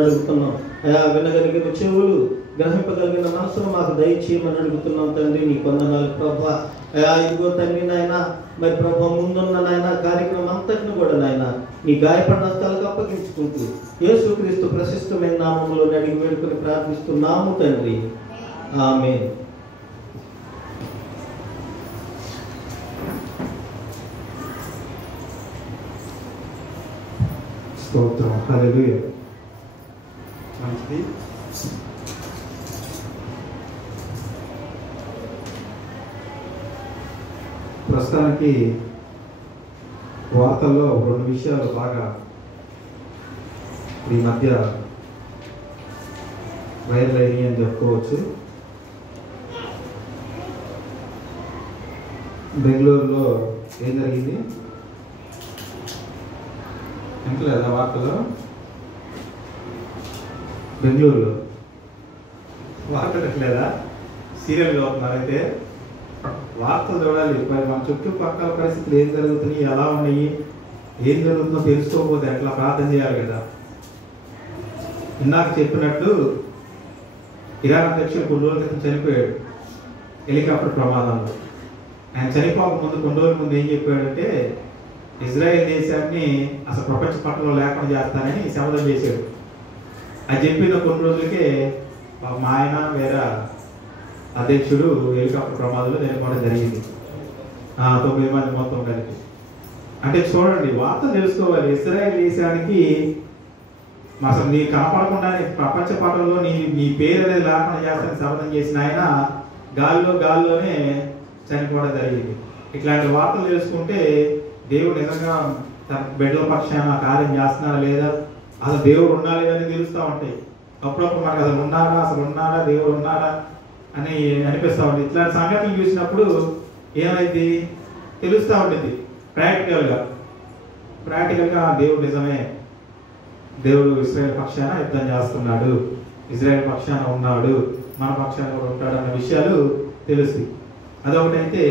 అడుగుతున్నాం. అయా వినగలిగిన చెవులు, గ్రహింపగలిగిన మనసును మాకు దయచేయమని అడుగుతున్నాం తండ్రి. నీ కొందనాలు ప్రభా. అయా ఇదిగో తండ్రి నాయన, మరి ప్రభా ముందున్న నాయన కార్యక్రమం అంతటిని కూడా నాయన నీ గాయపడిన స్థలకు అప్పగించుకుంటూ యేసుక్రీస్తు ప్రశస్తమైన నామములో అడిగి వేడుకొని ప్రార్థిస్తున్నాము తండ్రి. ఆమేన్. స్తోత్రం. హల్లెలూయా. మంచిది. ప్రస్తుతానికి వార్తల్లో రెండు విషయాలు బాగా ఈ మధ్య వైరల్ అయినాయి అని చెప్పుకోవచ్చు. బెంగళూరులో ఏం జరిగింది ఎంతలేదా వార్తలో? బెంగళూరులో వార్తలు ఎట్లేదా? సీరియల్ అవుతున్నారైతే వార్తలు చూడాలి. మరి మన చుట్టుపక్కల పరిస్థితులు ఏం జరుగుతున్నాయి, ఎలా ఉన్నాయి, ఏం జరుగుతుందో తెలుసుకోకపోతే ఎట్లా? ప్రార్థన చేయాలి కదా. ఇందాక చెప్పినట్టు ఇరాన్ అధ్యక్షుడు కొన్ని రోజుల క్రితం చనిపోయాడు హెలికాప్టర్ ప్రమాదంలో. ఆయన చనిపోక ముందు కొన్ని రోజుల ముందు ఏం చెప్పాడంటే ఇజ్రాయెల్ దేశాన్ని అసలు ప్రపంచ పట్టణంలో లేకుండా చేస్తానని శపథం చేశాడు. అది చెప్పిన కొన్ని రోజులకే మా ఆయన వేరే అధ్యక్షుడు హెలికాప్టర్ ప్రమాదంలో చనిపోవడం జరిగింది. 9 మంది మొత్తం కలిపి. అంటే చూడండి, వార్త తెలుసుకోవాలి. ఇజ్రాయెల్ దేశానికి అసలు నీ కనపడకుండానే ప్రపంచ పటంలో నీ పేరు అనేది లేకుండా చేస్తానని శపథం చేసిన ఆయన గాల్లోనే చనిపోవడం జరిగింది. ఇట్లాంటి వార్తలు తెలుసుకుంటే దేవుడు నిజంగా తన బిడ్డల పక్షాన కార్యం చేస్తున్నారా లేదా, అసలు దేవుడు ఉన్నా లేదని తెలుస్తూ ఉంటాయి. అప్పుడప్పుడు మనకు అసలు ఉన్నాడా దేవుడు ఉన్నాడా అని అనిపిస్తూ ఉంటుంది. ఇట్లాంటి సంగతులు చూసినప్పుడు ఏమైంది తెలుస్తూ ఉంటుంది. ప్రాక్టికల్గా దేవుడు నిజమే, దేవుడు ఇజ్రాయెల్ పక్షాన యుద్ధం చేస్తున్నాడు, ఇజ్రాయెల్ పక్షాన ఉన్నాడు, మన పక్షాన కూడా ఉంటాడు అన్న విషయాలు తెలుస్తాయి. అదొకటైతే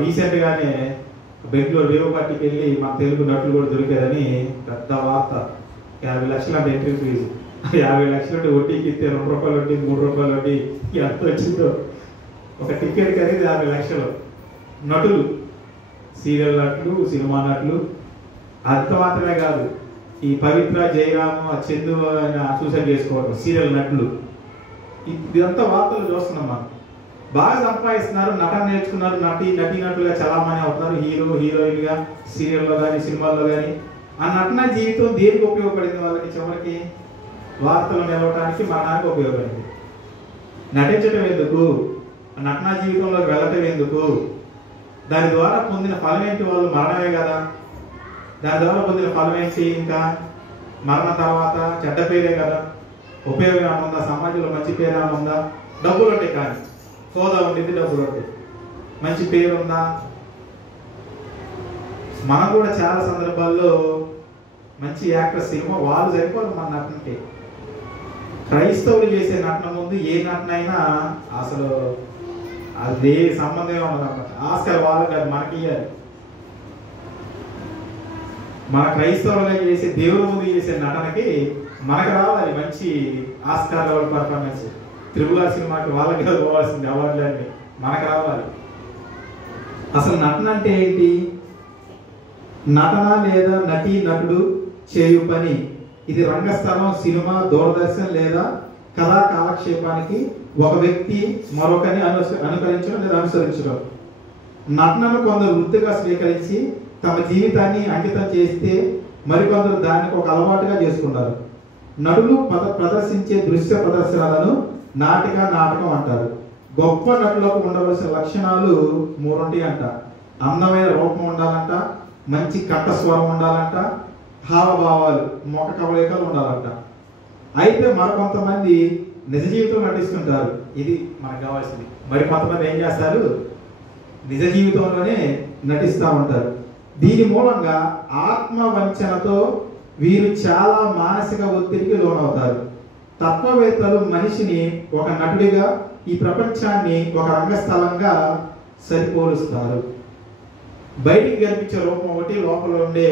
రీసెంట్గానే బెంగళూరు రేవుపట్టికి వెళ్ళి మన తెలుగు నటులు కూడా దొరికారని పెద్ద వార్త. 50 లక్షలు అంటే ఎంట్రీ ఫీజు. 50 లక్షలు అంటే వడ్డీకి ఇస్తే 2 రూపాయలు వడ్డీ, 3 రూపాయలు వడ్డీ, ఎంత వచ్చిందో. ఒక టికెట్ ఖరీదు 50 లక్షలు. నటులు, సీరియల్ నటులు, సినిమా నటులు. అంత మాత్రమే కాదు, ఈ పవిత్ర, జయరాము, చందు సూసైడ్ చేసుకోవడం సీరియల్ నటులు. ఇదంతా వార్తలు చూస్తున్నాం మనం. బాగా సంపాదిస్తున్నారు, నటన నేర్చుకున్నారు, నటులుగా చలామణి అవుతున్నారు, హీరోయిన్గా సీరియల్లో కానీ సినిమాల్లో కానీ. ఆ నటన జీవితం దేనికి ఉపయోగపడింది? వాళ్ళకి చివరికి వార్తలు నిలవడానికి, మరణానికి ఉపయోగపడింది. నటించడం ఎందుకు? నటనా జీవితంలోకి వెళ్ళటం ఎందుకు? దాని ద్వారా పొందిన ఫలం ఏంటి? వాళ్ళు మరణమే కదా. దాని ద్వారా పొందిన ఫలం ఏంటి? ఇంకా మరణం తర్వాత చెడ్డ పేరే కదా. ఉపయోగం ఏముందా? సమాజంలో మంచి పేరు ఏముందా? డబ్బులు ఉంటాయి, కానీ హోదా ఉండేది, డబ్బులు ఉంటాయి, మంచి పేరు ఉందా? మనం కూడా చాలా సందర్భాల్లో మంచి యాక్టర్, సినిమా వాళ్ళు సరిపోదు మన నటనకి. క్రైస్తవులు చేసే నటన ముందు ఏ నటన అయినా అసలు అదే సంబంధమే ఉండదు అన్నమాట. ఆస్కార్ వాళ్ళకి అది మనకి ఇయ్యాలి. మన క్రైస్తవులుగా చేసే, దేవుడి ముందు చేసే నటనకి మనకు రావాలి మంచి ఆస్కార్ లెవెల్ పర్ఫార్మెన్స్. త్రిపుల సినిమాకి వాళ్ళకి పోవాల్సింది అవార్డులన్నీ మనకు రావాలి. అసలు నటన అంటే ఏంటి? నటన లేదా నటుడు చేయు పని. ఇది రంగస్థలం, సినిమా, దూరదర్శన్ లేదా కళా కాలక్షేపానికి ఒక వ్యక్తి మరొకరిని అనుకరించడం లేదా అనుసరించడం. నటనను కొందరు వృత్తిగా స్వీకరించి తమ జీవితాన్ని అంకితం చేస్తే మరికొందరు దానికి ఒక అలవాటుగా చేసుకున్నారు. నటులు ప్రదర్శించే దృశ్య ప్రదర్శనలను నాటకం అంటారు. గొప్ప నటులకు ఉండవలసిన లక్షణాలు 3 ఉంటాయి అంట. అందమైన రూపం ఉండాలంట, మంచి కంఠస్వరం ఉండాలంట, హావభావాలు, ముఖ కవళికలు ఉండాలంట. అయితే మరికొంతమంది నిజ జీవితం నటిస్తుంటారు. ఇది మనకు కావాల్సింది. మరి కొంతమంది ఏం చేస్తారు? నిజ జీవితంలోనే నటిస్తూ ఉంటారు. దీని మూలంగా ఆత్మవంచనతో వీరు చాలా మానసిక ఒత్తిడికి లోనవుతారు. తత్వవేత్తలు మనిషిని ఒక నటుడిగా, ఈ ప్రపంచాన్ని ఒక రంగస్థలంగా సరిపోలుస్తారు. బయటికి కనిపించే రూపం ఒకటి, లోపల ఉండే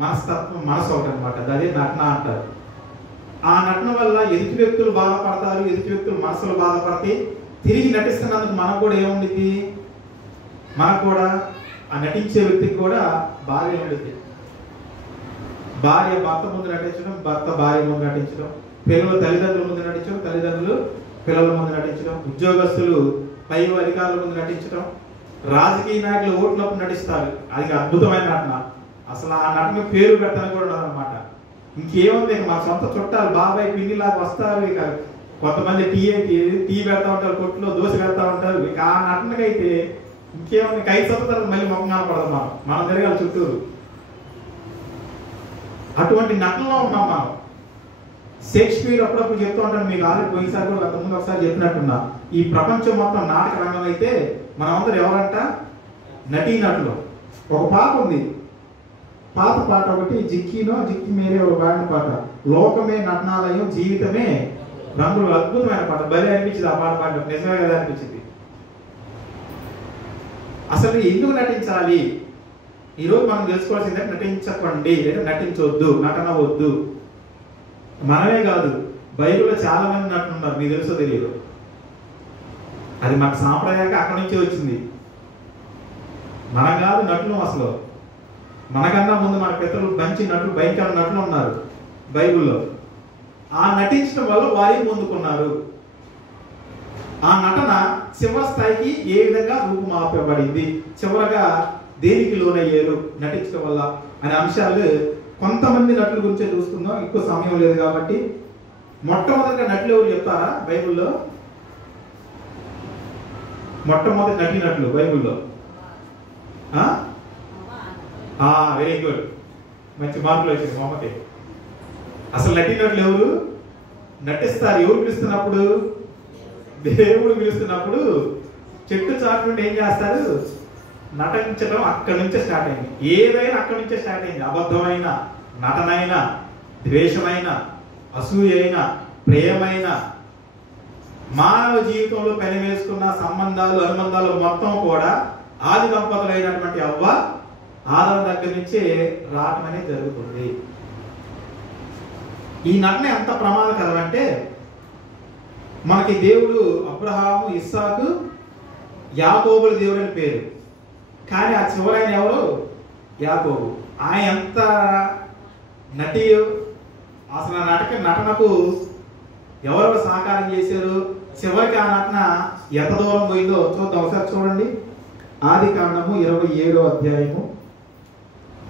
మనస్తత్వం, మనసు ఒకటి అనమాట. అదే నటన అంటారు. ఆ నటన వల్ల ఎదుటి వ్యక్తులు బాధపడతారు, ఎదుటి వ్యక్తులు మనసులు బాధపడితే తిరిగి నటిస్తున్నందుకు మనకు కూడా ఏముండిద్ది, మనకు కూడా ఆ నటించే వ్యక్తికి కూడా బాధ ఉండిద్ది. భార్య భర్త ముందు నటించడం, భర్త భార్య ముందు నటించడం, పిల్లలు తల్లిదండ్రుల ముందు నటించడం, తల్లిదండ్రులు పిల్లల ముందు నటించడం, ఉద్యోగస్తులు పై అధికారుల ముందు నటించడం, రాజకీయ నాయకులు ఓట్లప్పుడు నటిస్తారు. అది అద్భుతమైన నటన. అసలు ఆ నటన పేరు పెట్టాలని కూడా ఉండదన్నమాట. ఇంకేముంది, ఇక మా సొంత చుట్టాలు బాబాయ్ పిన్నిలాగా వస్తారు. ఇక కొంతమంది టీ పెడతా ఉంటారు, కొట్లో దోశ పెడతా ఉంటారు. ఇక ఆ నటనకైతే ఇంకేముంది, కై సొంత మళ్ళీ ముఖం కనపడదు. మనం తిరగాలి చుట్టూరు. అటువంటి నటనలో ఉన్నాం మనం. షేక్స్పియర్ అప్పుడప్పుడు చెప్తూ ఉంటాను, మీకు ఆల్రెడీ పోయినసారి కూడా అంతకుముందు ఒకసారి చెప్పినట్టున్నా, ఈ ప్రపంచం మొత్తం నాటక రంగం అయితే మనమందరూ ఎవరంట, నటీనటులు. ఒక పాట ఉంది, పాత పాట ఒకటి, జిక్కి మేరే ఒక పాడిన పాట, లోకమే నటనాలయం జీవితమే రంగులు. అద్భుతమైన పాట, భలే అనిపించింది ఆ పాట పాడినప్పుడు. నిజమే కదా అనిపించింది. అసలు ఎందుకు నటించాలి? ఈరోజు మనం తెలుసుకోవాల్సిందే, నటించకండి లేదా నటించవద్దు, నటన వద్దు. మనమే కాదు, బైబిల్లో చాలా మంది నటులు ఉన్నారు, మీకు తెలుసో తెలియదు. అది మన సాంప్రదాయంగా అక్కడి నుంచే వచ్చింది. మనం కాదు నటులు. అసలు మనకన్నా ముందు మన పితరులు మంచి నటులు, భయంకర నటులు ఉన్నారు బైబిల్లో. ఆ నటించడం వల్ల వారి ముందుకున్నారు. ఆ నటన చివరి స్థాయికి ఏ విధంగా రూపుమాపబడింది, చివరగా దేనికి లోనయ్యారు నటించడం వల్ల అనే అంశాలు కొంతమంది నటుల గురించే చూసుకుందాం. ఎక్కువ సమయం లేదు కాబట్టి మొట్టమొదటిగా నటులు ఎవరు చెప్తారా బైబిల్లో? మొట్టమొదటి నటులు బైబిల్లో వెరీ గుడ్, మంచి మార్కులు వచ్చింది మొహమ్మకి. అసలు నటులు ఎవరు నటిస్తారు? ఎవరు పిలుస్తున్నప్పుడు? దేవుడు పిలుస్తున్నప్పుడు చెట్టు చాటు నుండి ఏం చేస్తారు? నటించడం అక్కడి నుంచే స్టార్ట్ అయింది. ఏదైనా అక్కడి నుంచే స్టార్ట్ అయింది. అబద్ధమైన నటనైనా, ద్వేషమైన, అసూయైన, ప్రేమైన, మానవ జీవితంలో పెనవేసుకున్న సంబంధాలు, అనుబంధాలు మొత్తం కూడా ఆది దంపతులైనటువంటి అవ్వ ఆదం దగ్గర నుంచే రావటం అనేది జరుగుతుంది. ఈ నటన ఎంత ప్రమాదకరం అంటే, మనకి దేవుడు అబ్రహాము, ఇస్సాకు, యాకోబుల దేవుడు అని పేరు. కానీ ఆ చివరైన ఎవరు? యాకోబు. ఆయన ఎంత నటి! అసలు నటనకు ఎవరెవరు సహకారం చేశారు? చివరికి ఆ నటన ఎంత దూరం పోయిందో చూద్దాం. ఒకసారి చూడండి, ఆది కాండము 27వ అధ్యాయము.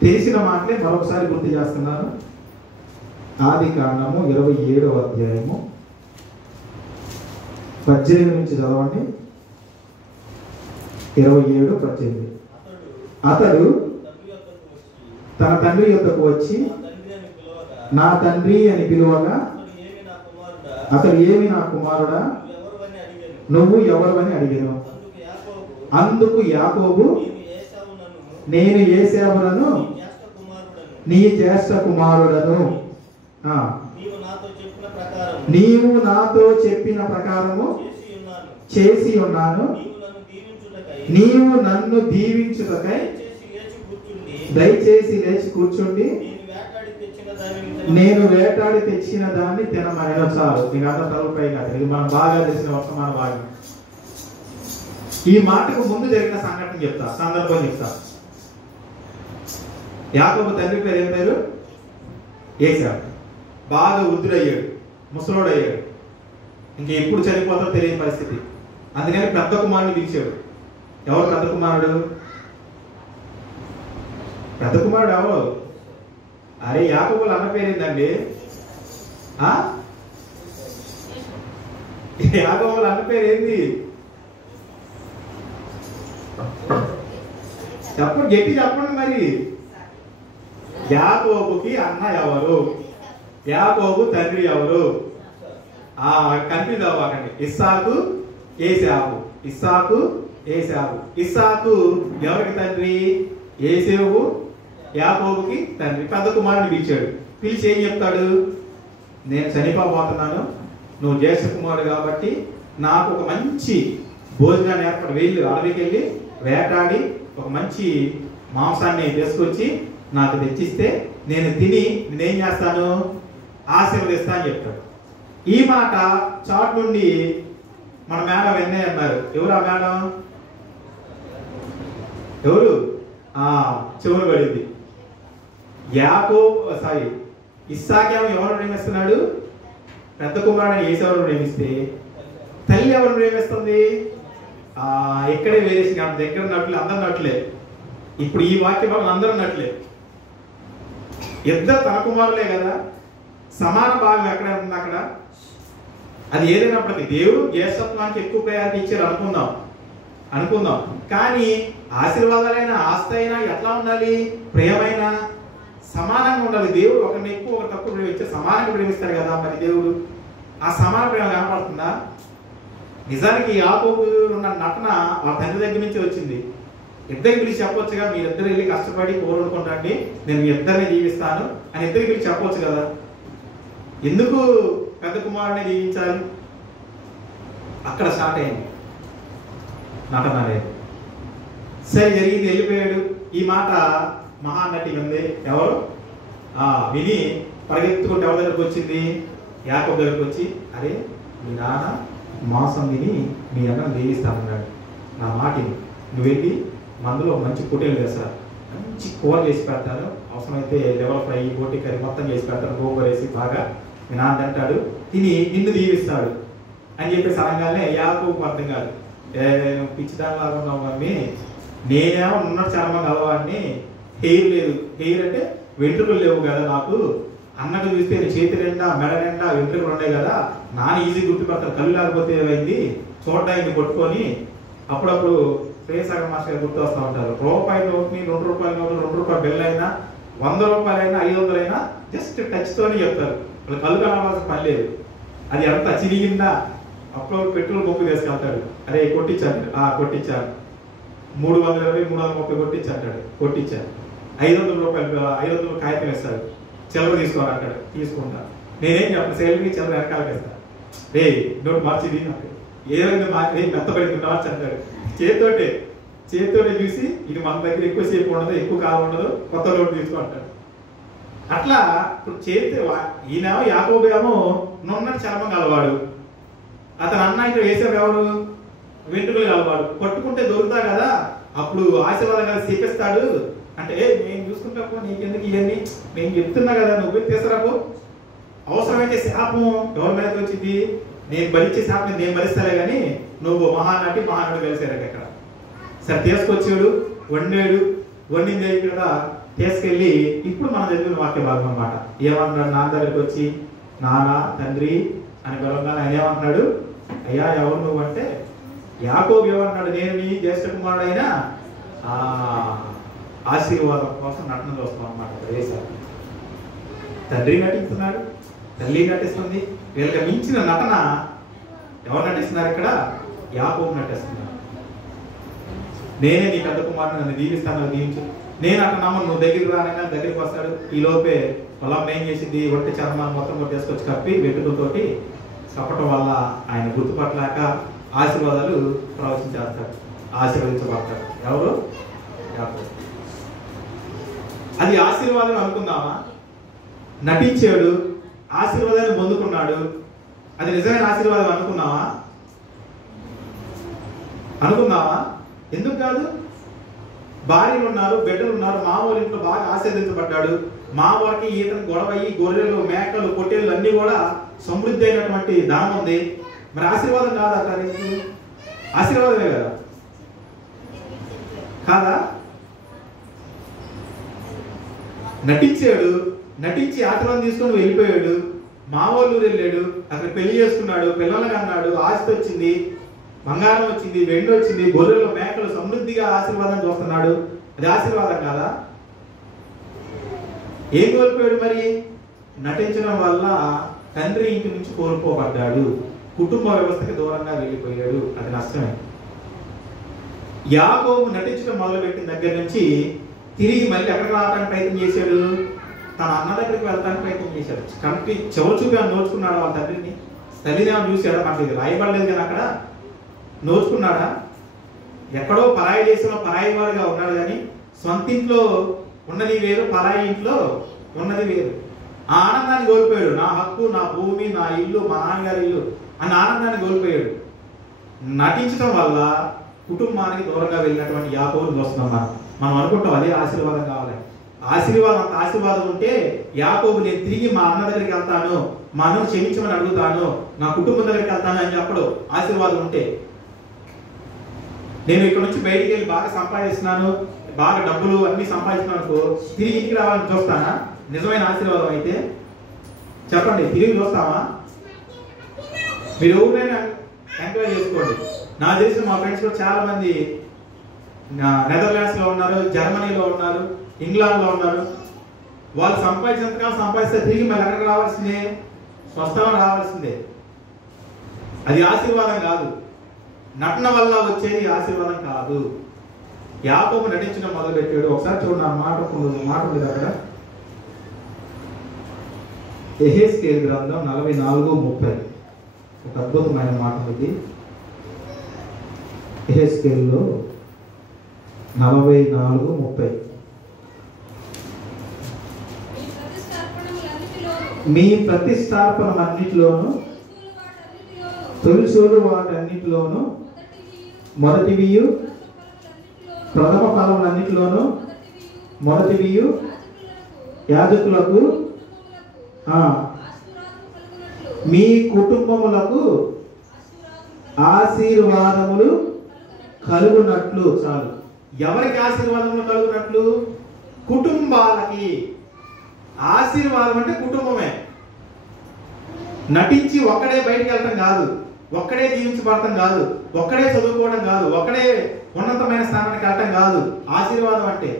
తెలిసిన మాటలే మరొకసారి గుర్తు చేస్తున్నాను. ఆది కాండము 27వ అధ్యాయము 18 నుంచి చదవండి. 27:18. అతడు తన తండ్రి యొద్దకు వచ్చి నా తండ్రి అని పిలువగా, అతడు ఏమి నా కుమారుడా, నువ్వు ఎవరు అని అడిగాను. అందుకు యాకోబు, నేను ఏశావును, నీ జ్యేష్ఠ కుమారుడను. నీవు నాతో చెప్పిన ప్రకారము చేసి ఉన్నాను. నీవు నన్ను దీవించుటకై దయచేసి లేచి కూర్చుండి నేను వేటాడి తెచ్చిన దాన్ని తినమని. చాలు, నీకు అంత తలపై కాదు, ఇది మనం బాగా తెలిసిన వర్తమాన భాగం. ఈ మాటకు ముందు జరిగిన సంఘటన చెప్తా, సందర్భం చెప్తా. యాకోబు తండ్రి పేరు ఏం పేరు? ఏశావు. బాగా వృద్ధుడయ్యాడు, ముసలోడయ్యాడు, ఇంక ఎప్పుడు చనిపోతాడో తెలియని పరిస్థితి. అందుకని పెద్ద కుమారుని పిలిచాడు. ఎవరు పెద్ద కుమారుడు? పెద్ద కుమారుడు ఎవరు? అరే యాకోబుల అన్న పేరేందండి? యాకోబుల అన్న పేరు ఏంది? చెప్పండి, గట్టి చెప్పండి మరి. యాకోబుకి అన్న ఎవరు? యాకోబు తండ్రి ఎవరు? కన్ఫ్యూజ్ అవ్వకండి. ఇస్సాకు, ఏశావు. ఇస్సాకు, ఏశావు. ఇస్సాకు ఎవరికి తండ్రి? ఏసేవు యాకోబుకి తండ్రి. పెద్ద కుమారుని పిలిచాడు. పిలిచి ఏం చెప్తాడు? నేను చనిపోబోతున్నాను, నువ్వు జ్యేష్ఠ కుమారుడు కాబట్టి నాకు ఒక మంచి భోజనాన్ని అడవికి వెళ్ళి వేటాడి ఒక మంచి మాంసాన్ని తీసుకొచ్చి నాకు తెచ్చిస్తే నేను తిని నేనేం చేస్తాను, ఆశీర్వదిస్తా అని చెప్తాడు. ఈ మాట చాట్ నుండి మన మేడం వెన్నయ్య అన్నారు. ఎవరు ఆ మేడం? ఎవరు? చెవులు పడింది. ఇస్సాకేమో ఎవరు ప్రేమిస్తున్నాడు? పెద్ద కుమారుడు ఏసావును ప్రేమిస్తే తల్లి ఎవరు ప్రేమిస్తుంది? ఇక్కడే వేరేసి దగ్గర ఉన్నట్లు అందరు నట్లే. ఇప్పుడు ఈ వాక్య భాగం అందరూ నట్లే. ఇద్దరు తన కుమారులే కదా. సమాన భాగం ఎక్కడ ఉంది అక్కడ? అది ఏదైనప్పటికీ దేవుడు జ్యేష్ఠత్వానికి ఎక్కువ ప్రయారిటీ ఇచ్చారు అనుకుందాం. కానీ ఆశీర్వాదాలైన ఆస్తి అయినా ఎట్లా ఉండాలి? ప్రేమైన సమానంగా ఉండాలి. దేవుడు ఒకరిని ఎక్కువ ఒక తక్కువ ప్రేమిస్తే సమానంగా ప్రేమిస్తాడు కదా. మరి దేవుడు ఆ సమాన ప్రేమ కనపడుతుందా? నిజానికి యాకోబు ఉన్న నటన వాళ్ళ తండ్రి దగ్గర నుంచి వచ్చింది. ఇద్దరికి పిలిచి చెప్పొచ్చుగా, మీరిద్దరు వెళ్ళి కష్టపడి కోరుకుంటాండి, నేను మీ ఇద్దరిని జీవిస్తాను అని ఇద్దరికి పిలిచి చెప్పొచ్చు కదా. ఎందుకు పెద్ద కుమారుడిని జీవించాలి? అక్కడ స్టార్ట్ అయింది నటన అనేది. సరే జరిగింది, వెళ్ళిపోయాడు. ఈ మాట మహానటి ఉంది. ఎవరు? విని పరిగెత్తుకుంటే ఎవరి దగ్గరకు వచ్చింది? యాకోబు దగ్గరకు వచ్చి, అరే మీ నాన్న మాంసం విని మీ అన్నం దీవిస్తానన్నాడు, నా మాటిని నువ్వు వెళ్ళి మందులో మంచి పొట్టేలు చేస్తారు, మంచి కూర చేసి పెడతాను, అవసరమైతే లెవెల్ ఫ్రై బోటి కర్రీ మొత్తం చేసి పెడతాను, గోంగూర వేసి బాగా మీ నాన్న తింటాడు, తిని నిన్ను దీవిస్తాడు అని చెప్పేసి అనగానే యాకోబుకు అర్థం కాదు. పిచ్చిదానిలాగా ఉన్నావు మమ్మీ, నేనేమో ఉన్న చర్మం కలవాడిని, హెయిర్ లేదు. హెయిర్ అంటే వెంట్రుకలు లేవు కదా నాకు. అన్నకు చూస్తే చేతి నిండా మెడ నిండా వెంట్రుకలు ఉన్నాయి కదా, నాన్న ఈజీ గుర్తుపడతాను. కళ్ళు లేకపోతే ఏమైంది చూడడానికి కొట్టుకొని అప్పుడప్పుడు ప్రేసగ మాస్టర్ గుర్తు వస్తూ ఉంటారు. రూపాయి నోట్ని, ₹2 బిల్ అయినా, ₹100 500 అయినా జస్ట్ టచ్తోనే చెప్తారు. వాళ్ళు కళ్ళు కలవాల్సిన పని లేదు. అది అంతా చిరిగిందా అప్పుడు పెట్రోల్ పంపు తీసుకెళ్తాడు. అరే కొట్టించాడు, కొట్టించాను, 320 330 కొట్టించాడు, కొట్టించాను. ₹500 కాగితం వేస్తాడు, చిల్లర తీసుకోవాలి అంటాడు, తీసుకుంటా. నేనేం చెప్పను, సేల్కి చిల్లర వెనకాలకి వేస్తాను. రే నోటు మార్చిది నాకు ఏదైనా మార్చి మెత్తపడింది మార్చి అంటాడు. చేతితోటే చూసి ఇది మన దగ్గర ఎక్కువసేపు ఉండదు, ఎక్కువ కాలం ఉండదు, కొత్త నోటు తీసుకుంటాడు. అట్లా ఇప్పుడు ఈయన యాకోబు ఏమో నున్నటి చర్మం కలవాడు. అతను అన్న ఇక్కడ వేసాడు ఎవరు? వెంట్రుకలు కలవాడు. పట్టుకుంటే దొరుకుతా కదా, అప్పుడు ఆశీర్వాదం కదా చేపిస్తాడు అంటే, నేను చూసుకుంటాపో, నీకెందుకు ఇవన్నీ, నేను చెప్తున్నా కదా, నువ్వు తీసుకురాపో. అవసరమైతే శాపం ఎవరి మీదకి వచ్చింది? నేను భరించే శాపం నేను భరిస్తాలే కానీ నువ్వు మహానుడు కలిసారు ఇక్కడ. సరే తీసుకొచ్చాడు, వండింది కదా తీసుకెళ్ళి ఇప్పుడు మనం చదివిన వాక్య భాగం అన్నమాట. ఏమన్నాడు? నాన్న దగ్గరికి వచ్చి నాన్న తండ్రి అని పిలవగానే ఆయన ఏమంటున్నాడు? అయ్యా ఎవరు నువ్వు అంటే, యాకోబు ఏమన్నాడు? నేను నీ జ్యేష్ఠ కుమారుడైన ఆశీర్వాదం కోసం నటన చూస్తాం అన్నమాట. వేశారు. తండ్రి నటిస్తున్నాడు, తల్లి నటిస్తుంది. వీళ్ళకి మించిన నటన ఎవరు నటిస్తున్నారు ఇక్కడ? యాకోబు నటిస్తున్నారు. నేనే నీ పెద్ద కుమారుని, నన్ను దీవిస్తాను, దీవించు. నేను అక్కడ నమ్మను, నువ్వు దగ్గరికి రానగా దగ్గరికి వస్తాడు. ఈ లోపే పొలం ఏం చేసింది? ఒట్టి చర్మాన్ని మొత్తం కూడా తీసుకొచ్చి కప్పి వెంట్రుకలతోటి కప్పటం వల్ల ఆయన గుర్తుపట్టలేక ఆశీర్వాదాలు ప్రవచించేస్తాడు, ఆశీర్వదించబడతాడు. ఎవరు? యాకోబు. అది ఆశీర్వాదం అనుకుందామా? నటించాడు, ఆశీర్వాదాన్ని పొందుకున్నాడు. అది నిజమైన ఆశీర్వాదం అనుకున్నావా? ఎందుకు కాదు? భార్యలు ఉన్నారు, బిడ్డలు ఉన్నారు, మామూలు ఇంట్లో బాగా ఆశీర్వదించబడ్డాడు. మా వారికి ఈతను గొడవయ్యి గొర్రెలు, మేకలు, పొట్టేళ్ళు అన్ని కూడా సమృద్ధి అయినటువంటి ధనం ఉంది. మరి ఆశీర్వాదం కాదంటారు? ఆశీర్వాదమే కదా, కాదా? నటించాడు, నటించి ఆశీర్వాదం తీసుకొని వెళ్ళిపోయాడు. మావోళ్ళూరు వెళ్ళాడు, అక్కడ పెళ్లి చేసుకున్నాడు, పిల్లలకు అన్నాడు, ఆస్తి వచ్చింది, బంగారం వచ్చింది, వెండి వచ్చింది, గొర్రెలు, మేకలు, సమృద్ధిగా ఆశీర్వాదం చూస్తున్నాడు. అది ఆశీర్వాదం కాదా? ఏం కోల్పోయాడు మరి? నటించడం వల్ల తండ్రి ఇంటి నుంచి కోల్పోబడ్డాడు, కుటుంబ వ్యవస్థకి దూరంగా వెళ్ళిపోయాడు. అది నష్టమే. యాకోబు నటించడం మొదలుపెట్టిన దగ్గర నుంచి తిరిగి మళ్ళీ ఎక్కడికి రావడానికి ప్రయత్నం చేశాడు? తన అన్న దగ్గరికి వెళ్ళడానికి ప్రయత్నం చేశాడు. కంటి చెవులు చూపి అని నోచుకున్నాడు వాళ్ళ తండ్రిని. తల్లిదేమని చూశాడా? మనకి ఇది రాయబడలేదు కానీ అక్కడ నోచుకున్నాడా? ఎక్కడో పరాయి దేశంలో పరాయి వారిగా ఉన్నాడు కానీ సొంత ఇంట్లో ఉన్నది వేరు, పరాయి ఇంట్లో ఉన్నది వేరు. ఆ ఆనందాన్ని కోల్పోయాడు. నా హక్కు, నా భూమి, నా ఇల్లు, మా నాన్నగారి ఇల్లు అన్న ఆనందాన్ని కోల్పోయాడు. నటించడం వల్ల కుటుంబానికి దూరంగా వెళ్ళినటువంటి యాకోబుని చూస్తున్నాం. మనం అనుకుంటాం అదే ఆశీర్వాదం కావాలి. అంత ఆశీర్వాదం ఉంటే యాకోబు నేను తిరిగి మా అన్న దగ్గరికి వెళ్తాను, మా అన్నను క్షమించమని అడుగుతాను, నా కుటుంబం దగ్గరికి వెళ్తాను అని చెప్పడు. ఆశీర్వాదం ఉంటే నేను ఇక్కడ నుంచి బయటికి వెళ్ళి బాగా సంపాదిస్తున్నాను, బాగా డబ్బులు అన్ని సంపాదిస్తున్నాను, తిరిగి ఇంటికి రావాలని చూస్తానా? నిజమైన ఆశీర్వాదం అయితే చెప్పండి, తిరిగి చూస్తామా? మీరు ఎవరైనా ఎంక్వైరీ చేసుకోండి. నాకు తెలిసిన మా ఫ్రెండ్స్ కూడా చాలా మంది నెదర్లాండ్స్ లో ఉన్నారు, జర్మనీలో ఉన్నారు, ఇంగ్లాండ్ లో ఉన్నారు. వాళ్ళు సంపాదించినంతకాలం సంపాదిస్తే తిరిగి మళ్ళీ ఎక్కడికి రావాల్సిందే? స్వస్థలం రావాల్సిందే. అది ఆశీర్వాదం కాదు. నటన వల్ల వచ్చేది ఆశీర్వాదం కాదు. యాకోబు నటించడం మొదలు పెట్టాడు. ఒకసారి చూడండి, ఆ మాట ఉంది అక్కడ. యెహెజ్కేలు గ్రంథం 44:30 ఒక అద్భుతమైన మాట ఉంది. యెహెజ్కేలులో 44:30 మీ ప్రతిష్టార్పణలన్నిటిలోను తొలిచూలు వాటన్నిటిలోను మొదటివియు ప్రథమ ఫలములన్నిటిలోను మొదటివియు యాజకులకు మీ కుటుంబములకు ఆశీర్వాదములు కలుగునట్లు. చాలు. ఎవరికి ఆశీర్వాదములు కలుగునట్లు? కుటుంబాలకి. ఆశీర్వాదం అంటే కుటుంబమే. నటించి ఒక్కడే బయటికి వెళ్ళటం కాదు, ఒక్కడే దీవించబడటం కాదు, ఒక్కడే చదువుకోవడం కాదు, ఒక్కడే ఉన్నతమైన స్థానానికి వెళ్ళటం కాదు. ఆశీర్వాదం అంటే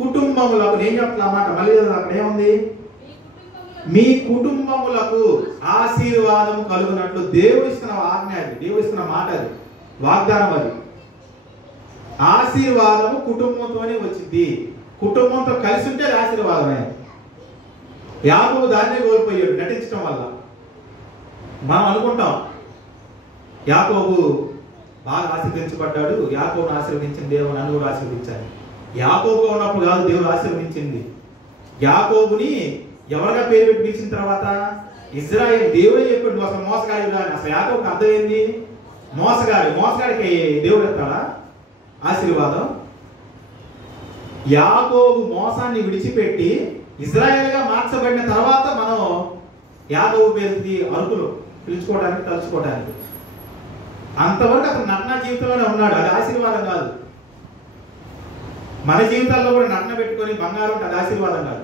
కుటుంబములకు. నేను చెప్తున్నా మాట మళ్ళీ అక్కడ ఏముంది? మీ కుటుంబములకు ఆశీర్వాదము కలుగునట్లు. దేవుడు ఇస్తున్న ఆజ్ఞ అది, దేవుడు ఇస్తున్న మాట అది, వాగ్దానం అది. ఆశీర్వాదము కుటుంబంతోనే వచ్చింది. కుటుంబంతో కలిసి ఉంటే అది ఆశీర్వాదమే. యాకోబు దాన్నే కోల్పోయాడు నటించడం వల్ల. మనం అనుకుంటాం యాకోబు బాగా ఆశీర్వదించబడ్డాడు, యాకోబును ఆశీర్వదించిన దేవుడు నన్ను కూడా ఆశీర్వదించాలి. యాకోబుగా ఉన్నప్పుడు కాదు దేవుడు ఆశీర్వదించింది. యాకోబుని ఎవరిగా పేరు పెట్టి పిలిచిన తర్వాత ఇజ్రాయేల్ దేవుడే చెప్పాడు అసలు మోసగాడి. అసలు యాకోబుకి అర్థం ఏంది? మోసగాడికి దేవుడు ఎత్తాడా ఆశీర్వాదం? యాకోబు మోసాన్ని విడిచిపెట్టి ఇజ్రాయేల్గా మార్చబడిన తర్వాత మనం యాకోబు పేరుకి అరుకులు పిలుచుకోవడానికి తలుచుకోవడానికి. అంతవరకు అతను నటన జీవితంలోనే ఉన్నాడు. అది ఆశీర్వాదం కాదు. మన జీవితాల్లో కూడా నటన పెట్టుకొని బంగారం ఉంటే అది ఆశీర్వాదం కాదు.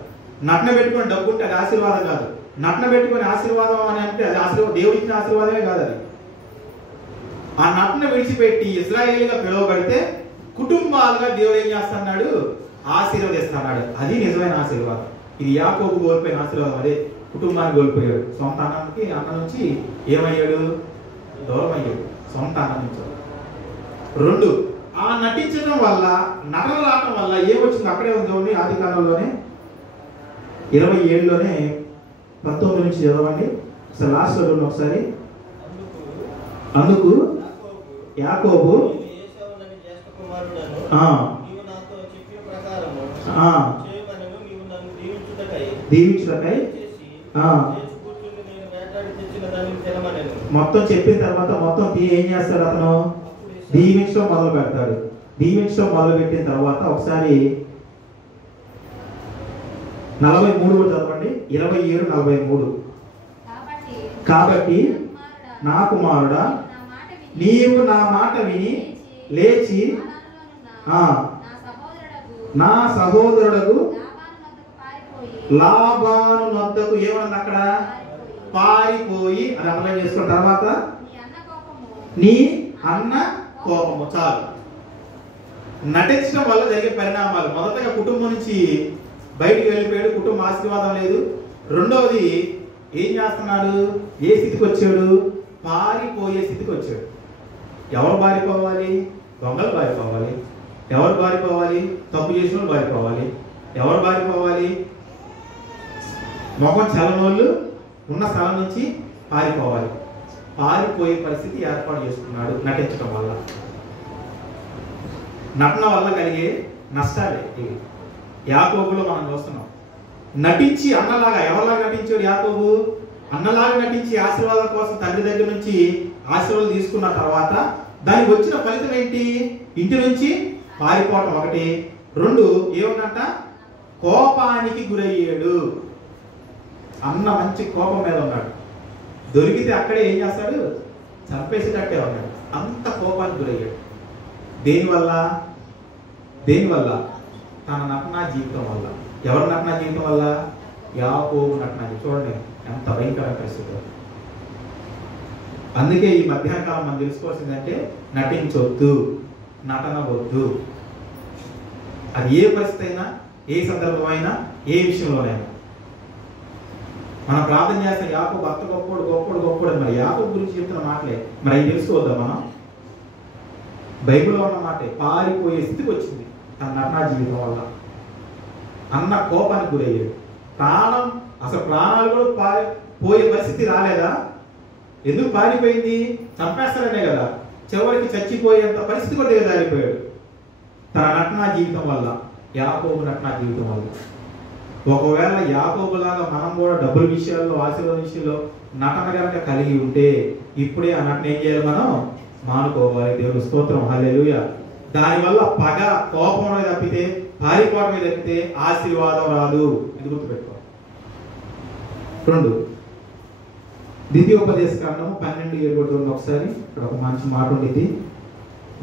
నటన పెట్టుకొని డబ్బు ఉంటే అది ఆశీర్వాదం కాదు. నటన పెట్టుకొని ఆశీర్వాదం అని అంటే అది ఆశీర్వాదం, దేవుడు ఇచ్చిన ఆశీర్వాదమే కాదు అది. ఆ నటన విడిచిపెట్టి ఇజ్రాయేలీగా పిలువబడితే కుటుంబాలుగా దేవుడు ఏం చేస్తున్నాడు? ఆశీర్వదిస్తున్నాడు. అది నిజమైన ఆశీర్వాదం. ఇది యాకోబు కోల్పోయిన ఆశీర్వాదం. అదే కుటుంబాన్ని కోల్పోయాడు. సొంత అన్నానికి అన్న నుంచి ఏమయ్యాడు? దూరం అయ్యాడు. సొంత అన్న నుంచి. 2, ఆ నటించడం వల్ల, నటన రావడం వల్ల ఏమొచ్చింది? అక్కడే ఉంది ఆది కాలంలోనే 27లోనే 19 నుంచి చదవండి. అసలు లాస్ట్ లో ఒకసారి. అందుకు యాకోబు దీవించుటకై మొత్తం చెప్పిన తర్వాత మొత్తం ఏం చేస్తాడు? అతను దీవించడం మొదలు పెడతాడు. దీవించడం మొదలు పెట్టిన తర్వాత ఒకసారి 43 కూడా చదవండి. 27:43. కాబట్టి నా కుమారుడా, నీవు నా మాట విని లేచి నా సహోదరుడకు లాబాను వద్దకు ఏమన్నది అక్కడ? పారిపోయి. అది అమలు చేసుకున్న తర్వాత నీ అన్న కోపము. చాలు. నటించడం వల్ల జరిగే పరిణామాలు. మొదటగా కుటుంబం నుంచి బయటికి వెళ్ళిపోయాడు, కుటుంబ ఆశీర్వాదం లేదు. రెండవది ఏం చేస్తున్నాడు? ఏ స్థితికి వచ్చాడు? పారిపోయే స్థితికి వచ్చాడు. ఎవరు పారిపోవాలి? దొంగలు పారిపోవాలి. ఎవరు పారిపోవాలి? తప్పు చేసిన వాళ్ళు పారిపోవాలి. ఎవరు పారిపోవాలి? మొహం చలనోళ్ళు ఉన్న స్థలం నుంచి పారిపోవాలి. పారిపోయే పరిస్థితి ఏర్పాటు చేసుకున్నాడు నటించడం వల్ల. నటన వల్ల కలిగే నష్టాలే ఇవి. యాకోబులో మనం చూస్తున్నాం. నటించి అన్నలాగా, ఎవరిలాగా నటించాడు యాకోబు? అన్నలాగా నటించి ఆశీర్వాదం కోసం తండ్రి దగ్గర నుంచి ఆశీర్వాదం తీసుకున్న తర్వాత దానికి వచ్చిన ఫలితం ఏంటి? ఇంటి నుంచి పారిపోవటం ఒకటి, రెండు ఏమన్నంట, కోపానికి గురయ్యాడు. అన్న మంచి కోపం మీద ఉన్నాడు, దొరికితే అక్కడే ఏం చేస్తాడు? చంపేసేటట్టే ఉన్నాడు. అంత కోపానికి గురయ్యాడు. దేనివల్ల? తన నటనా జీవితం వల్ల. ఎవరి నటనా జీవితం వల్ల? యాకోబు నటనా జీవితం. చూడండి ఎంత భయంకరమైన పరిస్థితి. అందుకే ఈ మధ్యాహ్న కాలం మనం తెలుసుకోవాల్సిందంటే నటించొద్దు, నటన వద్దు. అది ఏ పరిస్థితి అయినా, ఏ సందర్భం అయినా, ఏ విషయంలోనైనా. మనం ప్రార్థన చేస్తాం యాకోబు భర్త గొప్పోడు అని. మరి యాకోబు గురించి చెప్తున్న మాటలే మరి అవి తెలుసుకోవద్దా మనం? బైబిల్లో ఉన్న మాటే. పారిపోయే స్థితికి వచ్చింది తన నటనా జీవితం వల్ల. అన్న కోపానికి గురయ్యాడు. ప్రాణాలు కూడా పోయే పరిస్థితి రాలేదా? ఎందుకు పారిపోయింది? చంపేస్తారనే కదా. చివరికి చచ్చిపోయేంత పరిస్థితి కూడా దిగజారిపోయాడు తన నటనా జీవితం వల్ల, యాకోబు నటనా జీవితం వల్ల. ఒకవేళ యాకోబులాగా మనం కూడా డబ్బుల విషయాల్లో, ఆశీర్వాద విషయంలో నటన కనుక కలిగి ఉంటే ఇప్పుడే ఆ నటన ఏం చేయాలి? మనం మానుకోవాలి. దేవుడు స్తోత్రం, హల్లెలూయా. దానివల్ల పగ, కోపం తప్పితే, పారిపోవడం తప్పితే ఆశీర్వాదం రాదు. ఇది గుర్తుపెట్టుకోవాలి. రెండు, ద్వితీయోపదేశకాండము 12:7 ఒకసారి. ఇక్కడ ఒక మంచి మాట ఉండేది,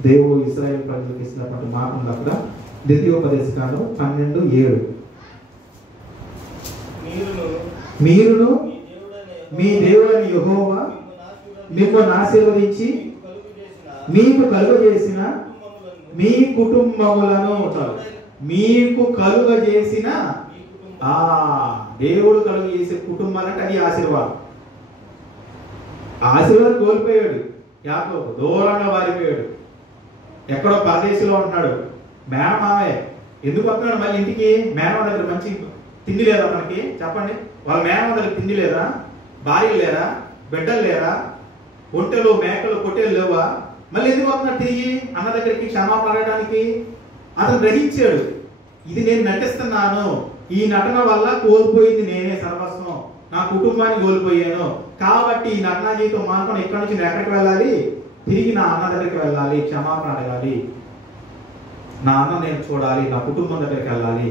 దేవుడు ఇశ్రాయేలు ప్రజలకు ఇచ్చినటువంటి మాట ఉంది అక్కడ. ద్వితీయోపదేశకాండం 12:7. మీరును మీ దేవుడైన యెహోవా మిమ్మల్ని ఆశీర్వదించి మీకు కలుగజేసిన మీ కుటుంబములను, మీకు కలుగజేసిన దేవుడు కలుగజేసే కుటుంబాలంటే అది ఆశీర్వాదం. ఆశీర్వాదం కోల్పోయాడు యాకోబు, దూరంగా పారిపోయాడు. ఎక్కడో పరదేశంలో ఉంటున్నాడు. మేనమావే ఎందుకు వస్తున్నాడు మళ్ళీ ఇంటికి? మేనమావ దగ్గర మంచి తిండి లేదా మనకి? చెప్పండి. వాళ్ళ మేనమావ దగ్గర తిండి లేదా? భార్యలు లేరా? బిడ్డలు లేరా? ఒంటెలు, మేకలు, పొట్టేలు లేవా? మళ్ళీ ఎందుకు వస్తున్నాడు తిరిగి అన్న దగ్గరికి క్షమాపణ అడగడానికి? అతను గ్రహించాడు, ఇది నేను నటిస్తున్నాను, ఈ నటన వల్ల కోల్పోయింది నేనే సర్వస్వం, నా కుటుంబాన్ని కోల్పోయాను. కాబట్టి ఈ నటనా జీవితం మానుకొని ఎక్కడి నుంచి నేను ఎక్కడికి వెళ్ళాలి? తిరిగి నా అన్న దగ్గరికి వెళ్ళాలి, క్షమాపణ అడగాలి, నా అన్న నేను చూడాలి, నా కుటుంబం దగ్గరికి వెళ్ళాలి,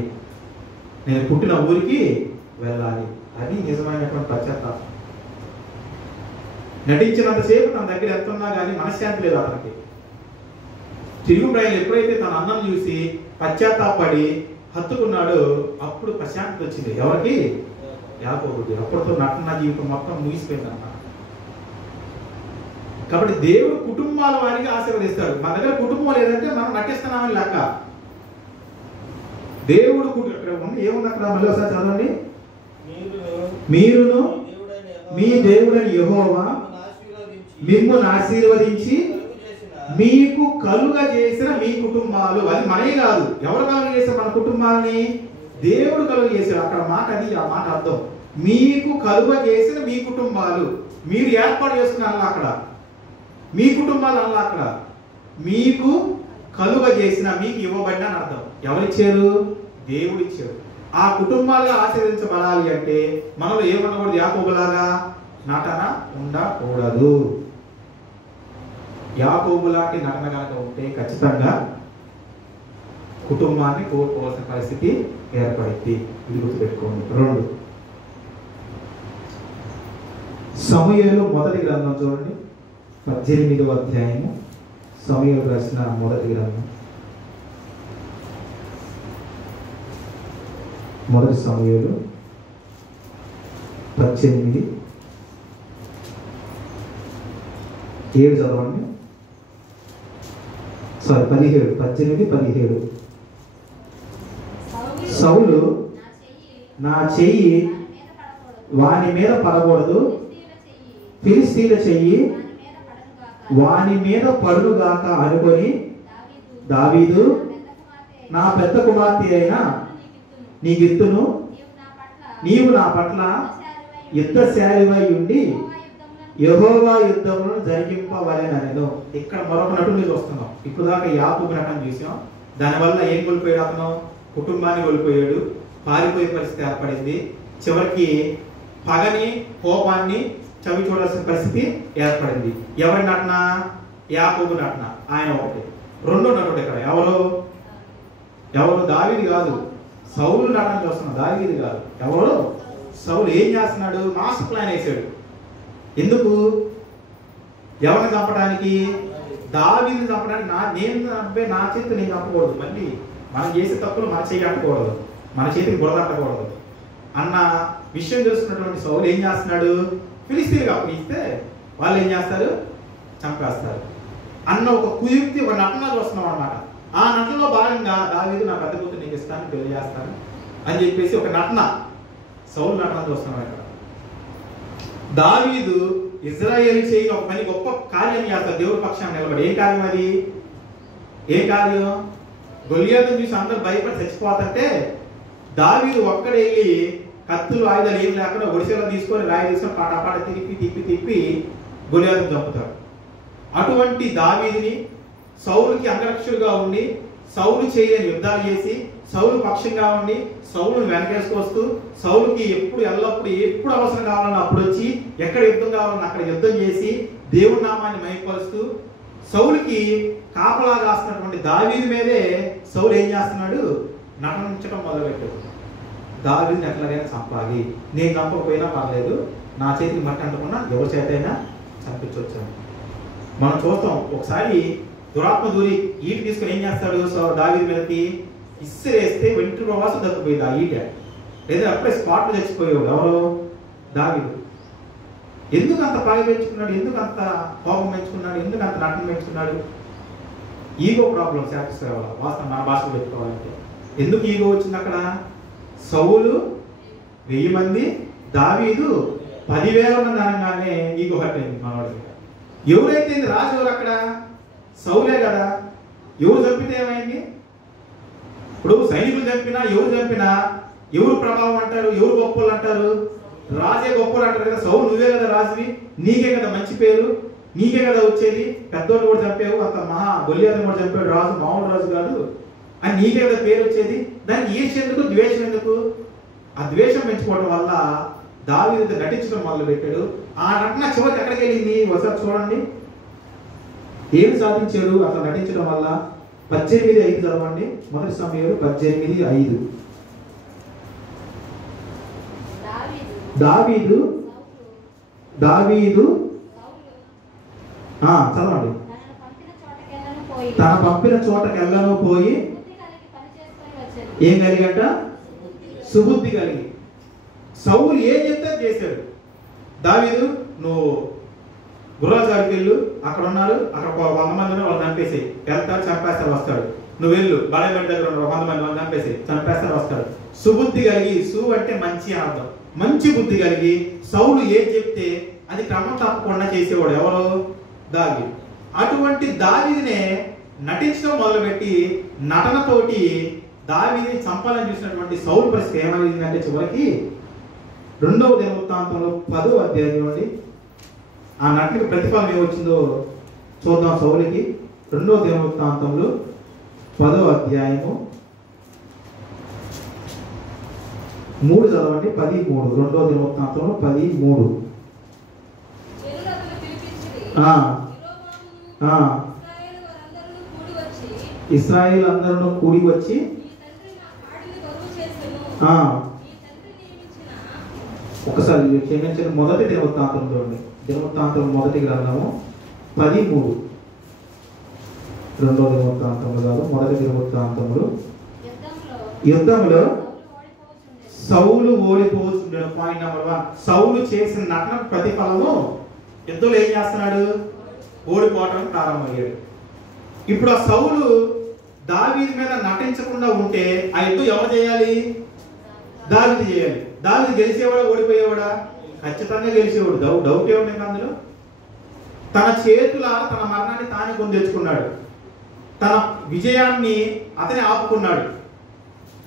నేను పుట్టిన ఊరికి వెళ్ళాలి. అది నిజమైనటువంటి పశ్చాత్తాపం. నటించినంతసేపు తన దగ్గర ఎంత ఉన్నా కానీ మనశ్శాంతి లేదు అతనికి. తిరుగు ప్రయాణం ఎప్పుడైతే తన అన్నం చూసి పశ్చాత్తాపడి హత్తుకున్నాడో అప్పుడు ప్రశాంతత వచ్చింది. ఎవరికి? యాకోబుకి. అప్పటితో నటన జీవితం మొత్తం ముగిసిపోయింది అన్నమాట. కాబట్టి దేవుడు కుటుంబాల వారికి ఆశీర్వదిస్తాడు. మన దగ్గర కుటుంబం లేదంటే మనం నటిస్తున్నామని లెక్క. దేవుడు ఏముంది అక్కడ? మళ్ళీ ఒకసారి చదవండి. మీరును మీ దేవుడైన యెహోవా మిమ్మల్ని ఆశీర్వదించి మీకు కలుగజేసిన మీ కుటుంబాలు. అది మనమే కాదు. ఎవరు కలుగజేశారు మన కుటుంబాలని? దేవుడు కలుగజేశాడు. అక్కడ మాట అది, ఆ మాట అర్థం. మీకు కలుగజేసిన మీ కుటుంబాలు. మీరు ఏర్పాటు చేసుకున్నారు అక్కడ, మీ కుటుంబాలు అలా అక్కడ. మీకు కలుగజేసిన, మీకు ఇవ్వబడిన అని అర్థం. ఎవరిచ్చారు? దేవుడు ఇచ్చాడు. ఆ కుటుంబాలుగా ఆశీర్వదించబడాలి అంటే మనలో ఏమనకూడదు? యాకోబులాగా నటన ఉండకూడదు. యాకోబు లాంటి నటన కనుక ఉంటే ఖచ్చితంగా కుటుంబాన్ని కోల్పోవాల్సిన పరిస్థితి ఏర్పడింది. ఇది గుర్తుపెట్టుకోండి. రెండు, సమూయేలు మొదటి గ్రంథం చూడండి, 18వ అధ్యాయము. సమూయేలు రాసిన మొదటి గ్రంథం, మొదటి సమూయేలు 18:7 చదవండి. 18:17. సౌలు నా చెయ్యి వాని మీద పడకూడదు, ఫిలిష్తీయుల చెయ్యి వాని మీద పడునుగాక అనుకొని దావీదు నా పెద్ద కుమార్తె అయిన నీకిత్తును, నీవు నా పట్ల యుద్ధశాలివై ఉండి యెహోవా యుద్ధములను జరిగింపవలెననెను. ఇక్కడ మరొక నటుని చూస్తున్నాం. ఇప్పుడు దాకా యాకోబు నటన చూసాం. దానివల్ల ఏం కోల్పోయాడు అతను? కుటుంబాన్ని కోల్పోయాడు, పారిపోయే పరిస్థితి ఏర్పడింది. చివరికి పగని కోపాన్ని చవి చూడాల్సిన పరిస్థితి ఏర్పడింది. ఎవరి నటన? యాకోబు నటన. ఆయన ఒకటి. రెండో నటుడు ఇక్కడ ఎవరు? దావీదు కాదు, సౌలు నటన చూస్తున్నాడు. దావీదు కాదు, ఎవరు? సౌలు. ఏం చేస్తున్నాడు? మాస్టర్ ప్లాన్ వేసాడు. ఎందుకు? ఎవరిని చంపడానికి? దావీదుని చంపడానికి. నా చేతి నేను చంపకూడదు, మళ్ళీ మనం చేసే తప్పులు మన చేయి అంటకూడదు, మన చేతికి బురదట్టకూడదు అన్న విషయం తెలుసుకున్నటువంటి సౌలు ఏం చేస్తున్నాడు? ఫిలిస్తీన్గా అప్పగిస్తే వాళ్ళు ఏం చేస్తారు? చంపేస్తారు అన్న ఒక కుయుక్తి, ఒక నటన చూస్తున్నాం అన్నమాట. ఆ నటనలో భాగంగా దావీదు నా పెద్ద కూతురు నీకు ఇస్తాను, పెళ్లి చేస్తాను అని చెప్పేసి ఒక నటన, సౌలు నటన చూస్తున్నాం ఇక్కడ. దావీదు ఇజ్రాయేల్ చేయని ఒక పని, గొప్ప కార్యం చేస్తారు దేవుడి పక్షాన్ని నిలబడి. ఏ కార్యం అది? ఏ కార్యం? గొలియాతును చూసి అందరూ భయపడి చచ్చిపోతుంటే దావీదు ఒక్కడే వెళ్ళి కత్తులు ఆయుధాలు ఏం లేకుండా ఒడిసేలో తీసుకొని రాయి తీసుకొని పాట తిప్పి గొలియాతును చంపుతాడు. అటువంటి దావీదుని సౌలుకి అంగరక్షుడుగా ఉండి, సౌలు చేయని యుద్ధాలు చేసి, సౌలు పక్షంగా ఉండి, సౌలును వెనకేసుకొస్తూ, సౌలుకి ఎప్పుడు అవసరం కావాలన్నా అప్పుడు వచ్చి, ఎక్కడ యుద్ధం కావాలన్నా అక్కడ యుద్ధం చేసి, దేవుడి నామాన్ని మైపరుస్తూ, సౌలుకి కాపలా కాస్తున్నటువంటి దావీదు మీదే సౌలు ఏం చేస్తున్నాడు? నటించడం మొదలుపెట్టాడు. దావీదుని ఎట్లాగైనా చంపాలి, నేను చంపకపోయినా పర్లేదు, నా చేతికి మట్టి అంటకుండా ఎవరి చేతైనా చంపించొచ్చాను. మనం చూస్తాం, ఒకసారి దురాత్మ దూరి ఈటి తీసుకుని ఏం చేస్తాడు? దావీదు మీదకి ఇసిరేస్తే వెంట్రు ప్రవాసం తప్పిపోయింది ఆ ఈట. లేదా అప్పుడే స్పాట్లో చచ్చిపోయాడు. ఎవరు? దావీదు. ఎందుకు అంత పగ పెంచుకున్నాడు? ఎందుకు అంత కోపం పెంచుకున్నాడు? ఎందుకు అంత నటన పెంచుకున్నాడు? ఈగో ప్రాబ్లం సాటిస్ఫై అవ్వాలి. వాస్తవం మన భాషలో పెట్టుకోవాలంటే ఎందుకు ఈగో వచ్చింది అక్కడ? సౌలు 1000 మంది, దావీదు 10,000 మంది అనగానే ఈగో హట్ అయింది మనవాడికి. ఎవరైతే రాజు ఎవరు అక్కడ? సౌలే కదా. ఎవరు చంపితే ఏమైంది? ఇప్పుడు సైనికులు చంపినా, ఎవరు చంపినా ఎవరు ప్రభావం అంటారు? ఎవరు గొప్పలు అంటారు? రాజే గొప్పలు అంటారు కదా. సౌలు నువ్వే కదా రాజువి, నీకే కదా మంచి పేరు, నీకే కదా వచ్చేది. పెద్దోళ్ళు కూడా చంపావు, అంత మహా గొలియాతును కూడా చంపాడు రాజు, మామూలు రాజు కాదు అని నీకే కదా పేరు వచ్చేది. దానికి ఈర్ష్య ఎందుకు? ద్వేషం ఎందుకు? ఆ ద్వేషం పెంచుకోవడం వల్ల దావీదు నటించడం మొదలు పెట్టాడు. ఆ నటన చివరికి ఎక్కడికి వెళ్ళింది? ఒకసారి చూడండి, ఏం సాధించారు అట్లా నటించడం వల్ల. 18:5 చదవండి. మొదటి సమయంలో 18:5. దావీదు చదవండి. తన పంపిన చోటకెళ్ళను పోయి ఏం కలిగట? సుబుద్ధి కలిగి. సౌలు ఏం చెప్తే చేశాడు. దావీదు నువ్వు గుర్రాజాడికి వెళ్ళు, అక్కడ ఉన్నారు, అక్కడ 100 మంది వాళ్ళు చంపేసి వెళ్తాడు, చంపేస్తారు వస్తాడు. నువ్వు వెళ్ళు, బాలయ్య దగ్గర ఉన్నారు 100 మంది వాళ్ళు చంపేసి చంపేస్తారు వస్తాడు. సుబుద్ధి కలిగి, సు అంటే మంచి అర్థం, మంచి బుద్ధి కలిగి సౌలు ఏం చెప్తే అది క్రమం తప్పకుండా చేసేవాడు. ఎవరు? దావీదు. అటువంటి దావీదునే నటించడం మొదలుపెట్టి నటనతోటి దావీదుని చంపాలని చూసినటువంటి సౌలు పరిస్థితి ఏమైందంటే చివరికి 2వ దినవృత్తాంతంలో 10వ అధ్యాయం చూడండి. ఆ నటనకి ప్రతిఫలం ఏమొచ్చిందో చూద్దాం. సౌలుకి 2వ దినవృత్తాంతంలో 10వ అధ్యాయము 3 చదవండి. 13. 2వ దినవృత్తాంతంలో 13. ఇశ్రాయేలు అందరూ కూడి వచ్చి ఒకసారి క్షమించండి. మొదటి దినవృత్తాంతం చూడండి. దినవృత్తాంతం మొదటి గ్రంథము 13. 2వ దినవృత్తాంతంలో కాదు, మొదటి దినవృత్తాంతంలో యుద్ధంలో సౌలు ఓడిపోతుండే. పాయింట్ నెంబర్ 1, సౌలు చేసిన నటన ప్రతిఫలము యుద్ధంలో ఏం చేస్తున్నాడు? ఓడిపోవడం ప్రారంభమయ్యాడు. ఇప్పుడు ఆ సౌలు దావీదు మీద నటించకుండా ఉంటే ఆ యుద్ధం ఎవరు చేయాలి? దావీదు చేయాలి. దావీదు గెలిచేవాడా ఓడిపోయేవాడా? ఖచ్చితంగా గెలిచేవాడు. డౌట్ ఏముంది అందులో? తన చేతుల తన మరణాన్ని తానే కొని తెచ్చుకున్నాడు. తన విజయాన్ని అతనే ఆపుకున్నాడు,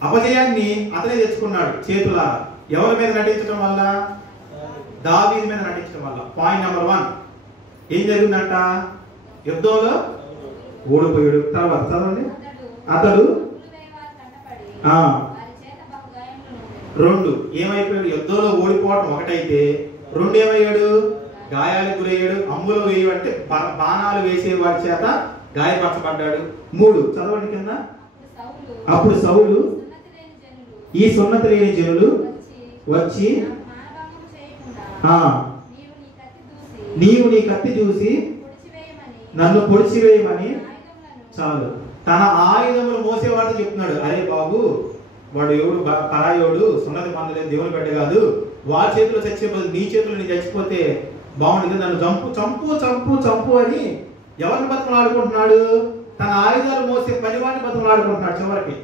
అపజయాన్ని అతనే తెచ్చుకున్నాడు చేతుల. ఎవరి మీద నటించడం వల్ల? దావీదు మీద నటించడం వల్ల. పాయింట్ నెంబర్ 1, ఏం జరిగిందంట? యుద్ధంలో ఓడిపోయాడు. తర్వాత చదవండి. అతడు రెండు ఏమైపోయాడు? యుద్ధంలో ఓడిపోవడం ఒకటైతే, రెండు ఏమయ్యాడు? గాయాలకు గురయ్యాడు. అమ్ములు వేయబట్టి బాణాలు వేసే వాడి చేత గాయపరచబడ్డాడు. 3 చదవండి కింద. అప్పుడు సౌలు ఈ సున్నతి లేని జనులు వచ్చి నీవు నీ కత్తి చూసి నన్ను పొడిచివేయమని, చాలు. తన ఆయుధములు మోసేవాడు చెప్తున్నాడు, అరే బాబు వాడు ఎవడు పరాయోడు, సున్నతి మందలేదు, దేవుని బిడ్డ కాదు, వారి చేతిలో చచ్చే బదులు నీ చేతిలో నేను చచ్చిపోతే బాగుంటుంది, నన్ను చంపు చంపు చంపు చంపు అని ఎవరిని బతుకులాడుకుంటున్నాడు? తన ఆయుధాలు మోసే పనివాడిని బతుకులాడుకుంటున్నాడు. చివరికి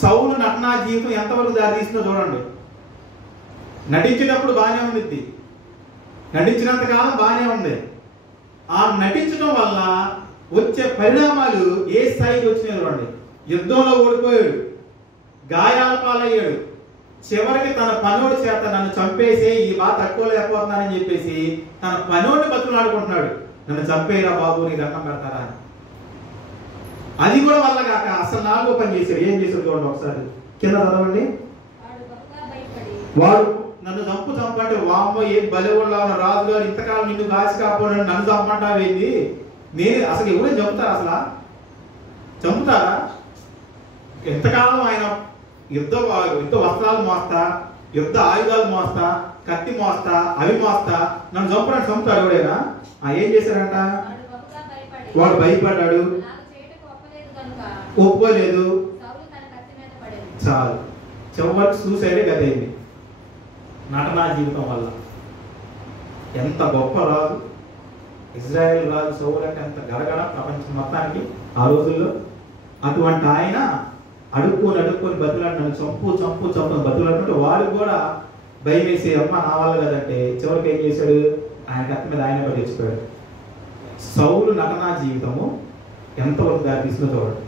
సౌలు నటనా జీవితం ఎంతవరకు దారి తీస్తుందో చూడండి. నటించేటప్పుడు బాగానే ఉంది, నటించినంత కాలం బాగానే ఉంది. ఆ నటించడం వల్ల వచ్చే పరిణామాలు ఏ స్థాయికి వచ్చినాయి చూడండి. యుద్ధంలో ఓడిపోయాడు, గాయాల పాలయ్యాడు, చివరికి తన పనోడి చేత నన్ను చంపేసి ఈ బాధ తక్కువ లేకపోతున్నానని చెప్పేసి తన పనోడిని బతుకులాడుకుంటున్నాడు, నన్ను చంపేరా బాబు నీ దండం పెడతారా అని. అది కూడా వల్ల కాక అసలు 4వ పని చేశాడు. ఏం చేశాడు చూడండి ఒకసారి కింద చదవండి. వాడు నన్ను చంపంటే వామ్మ ఏం బలివాళ్ళ రాజుగారు ఇంతకాలం నిన్ను కాసి కాకపోయినా నన్ను చంపంటావేంది? నేను అసలు ఎవరైనా చంపుతారా? అసలు చంపుతారా? ఎంతకాలం ఆయన యుద్ధ వస్త్రాలు మోస్తా, యుద్ధ ఆయుధాలు మోస్తా, కత్తి మోస్తా, అవి మోస్తా, నన్ను చంపడానికి చంపుతాడు ఎవడైనా? ఏం చేశారంట? వాడు భయపడ్డాడు, ఒప్పుకోలేదు, చాలు. చివరికి సూసైడే గదైంది నటనా జీవితం వల్ల. ఎంత గొప్ప రాజు ఇజ్రాయెల్ రాజు సౌలు అంటే ఎంత గడగడ ప్రపంచం మొత్తానికి ఆ రోజుల్లో. అటువంటి ఆయన అడుక్కొని బతులాడు, నన్ను చంపు చంపు చంపు బతులాడుకుంటే వాడు కూడా భయం వేసి అమ్మ నా వల్ల కదంటే చివరికి ఏం చేశాడు? ఆయన కత్తి మీద ఆయన పడి తెచ్చిపోయాడు. సౌలు నటనా జీవితము ఎంతవరకు దారి తీసుకుని చూడండి.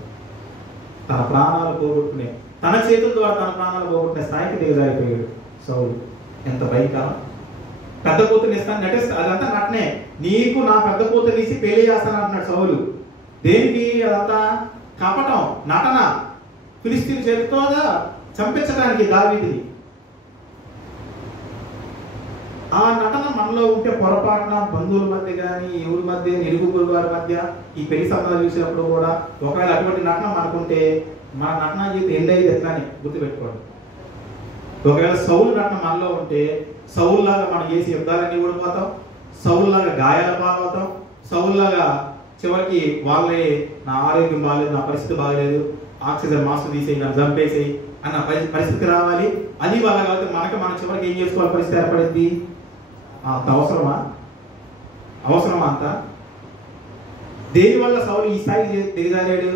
తన ప్రాణాలు పోగొట్టుకునే, తన చేతుల ద్వారా తన ప్రాణాలు పోగొట్టుకునే స్థాయికి దిగజారిపోయాడు సౌలు. ఎంత భయంకరం! పెద్ద కూతురు ఇస్తాను నటిస్తా, అదంతా నటనే. నీకు నా పెద్ద కూతురు తీసి పెళ్లి చేస్తాను అంటున్నాడు సౌలు. దేనికి? అదంతా కపటం, నటన. ఫిలిస్తీన్ చేతితోగా చంపించడానికి దావీదుని. ఆ నటన మనలో ఉంటే పొరపాటున బంధువుల మధ్య కానీ ఎవరి మధ్య, ఇరుగు వారి మధ్య ఈ పెళ్లి సంబంధాలు చూసినప్పుడు కూడా ఒకవేళ అటువంటి నటన మనకుంటే మన నటన జీవితం ఎండ్ అయ్యేది ఎట్లా అని గుర్తుపెట్టుకోండి. ఒకవేళ సౌలు నటన మనలో ఉంటే సౌలులాగా మనం చేసి యుద్ధాలన్నీ ఓడిపోతాం, సౌలులాగా గాయాల పాలవుతాం, సౌలులాగా చివరికి వాళ్ళే నా ఆరోగ్యం బాగాలేదు, నా పరిస్థితి బాగలేదు, ఆక్సిజన్ మాస్క్ తీసేయి, నన్ను చంపేసేయి అన్న పరిస్థితి రావాలి. అది వాళ్ళ కాబట్టి మనం చివరికి ఏం చేసుకోవాలి? పరిస్థితి ఏర్పడింది. అంత అవసరమా అంత? దేనివల్ల సౌలు ఈ స్థాయికి దిగజారాడు?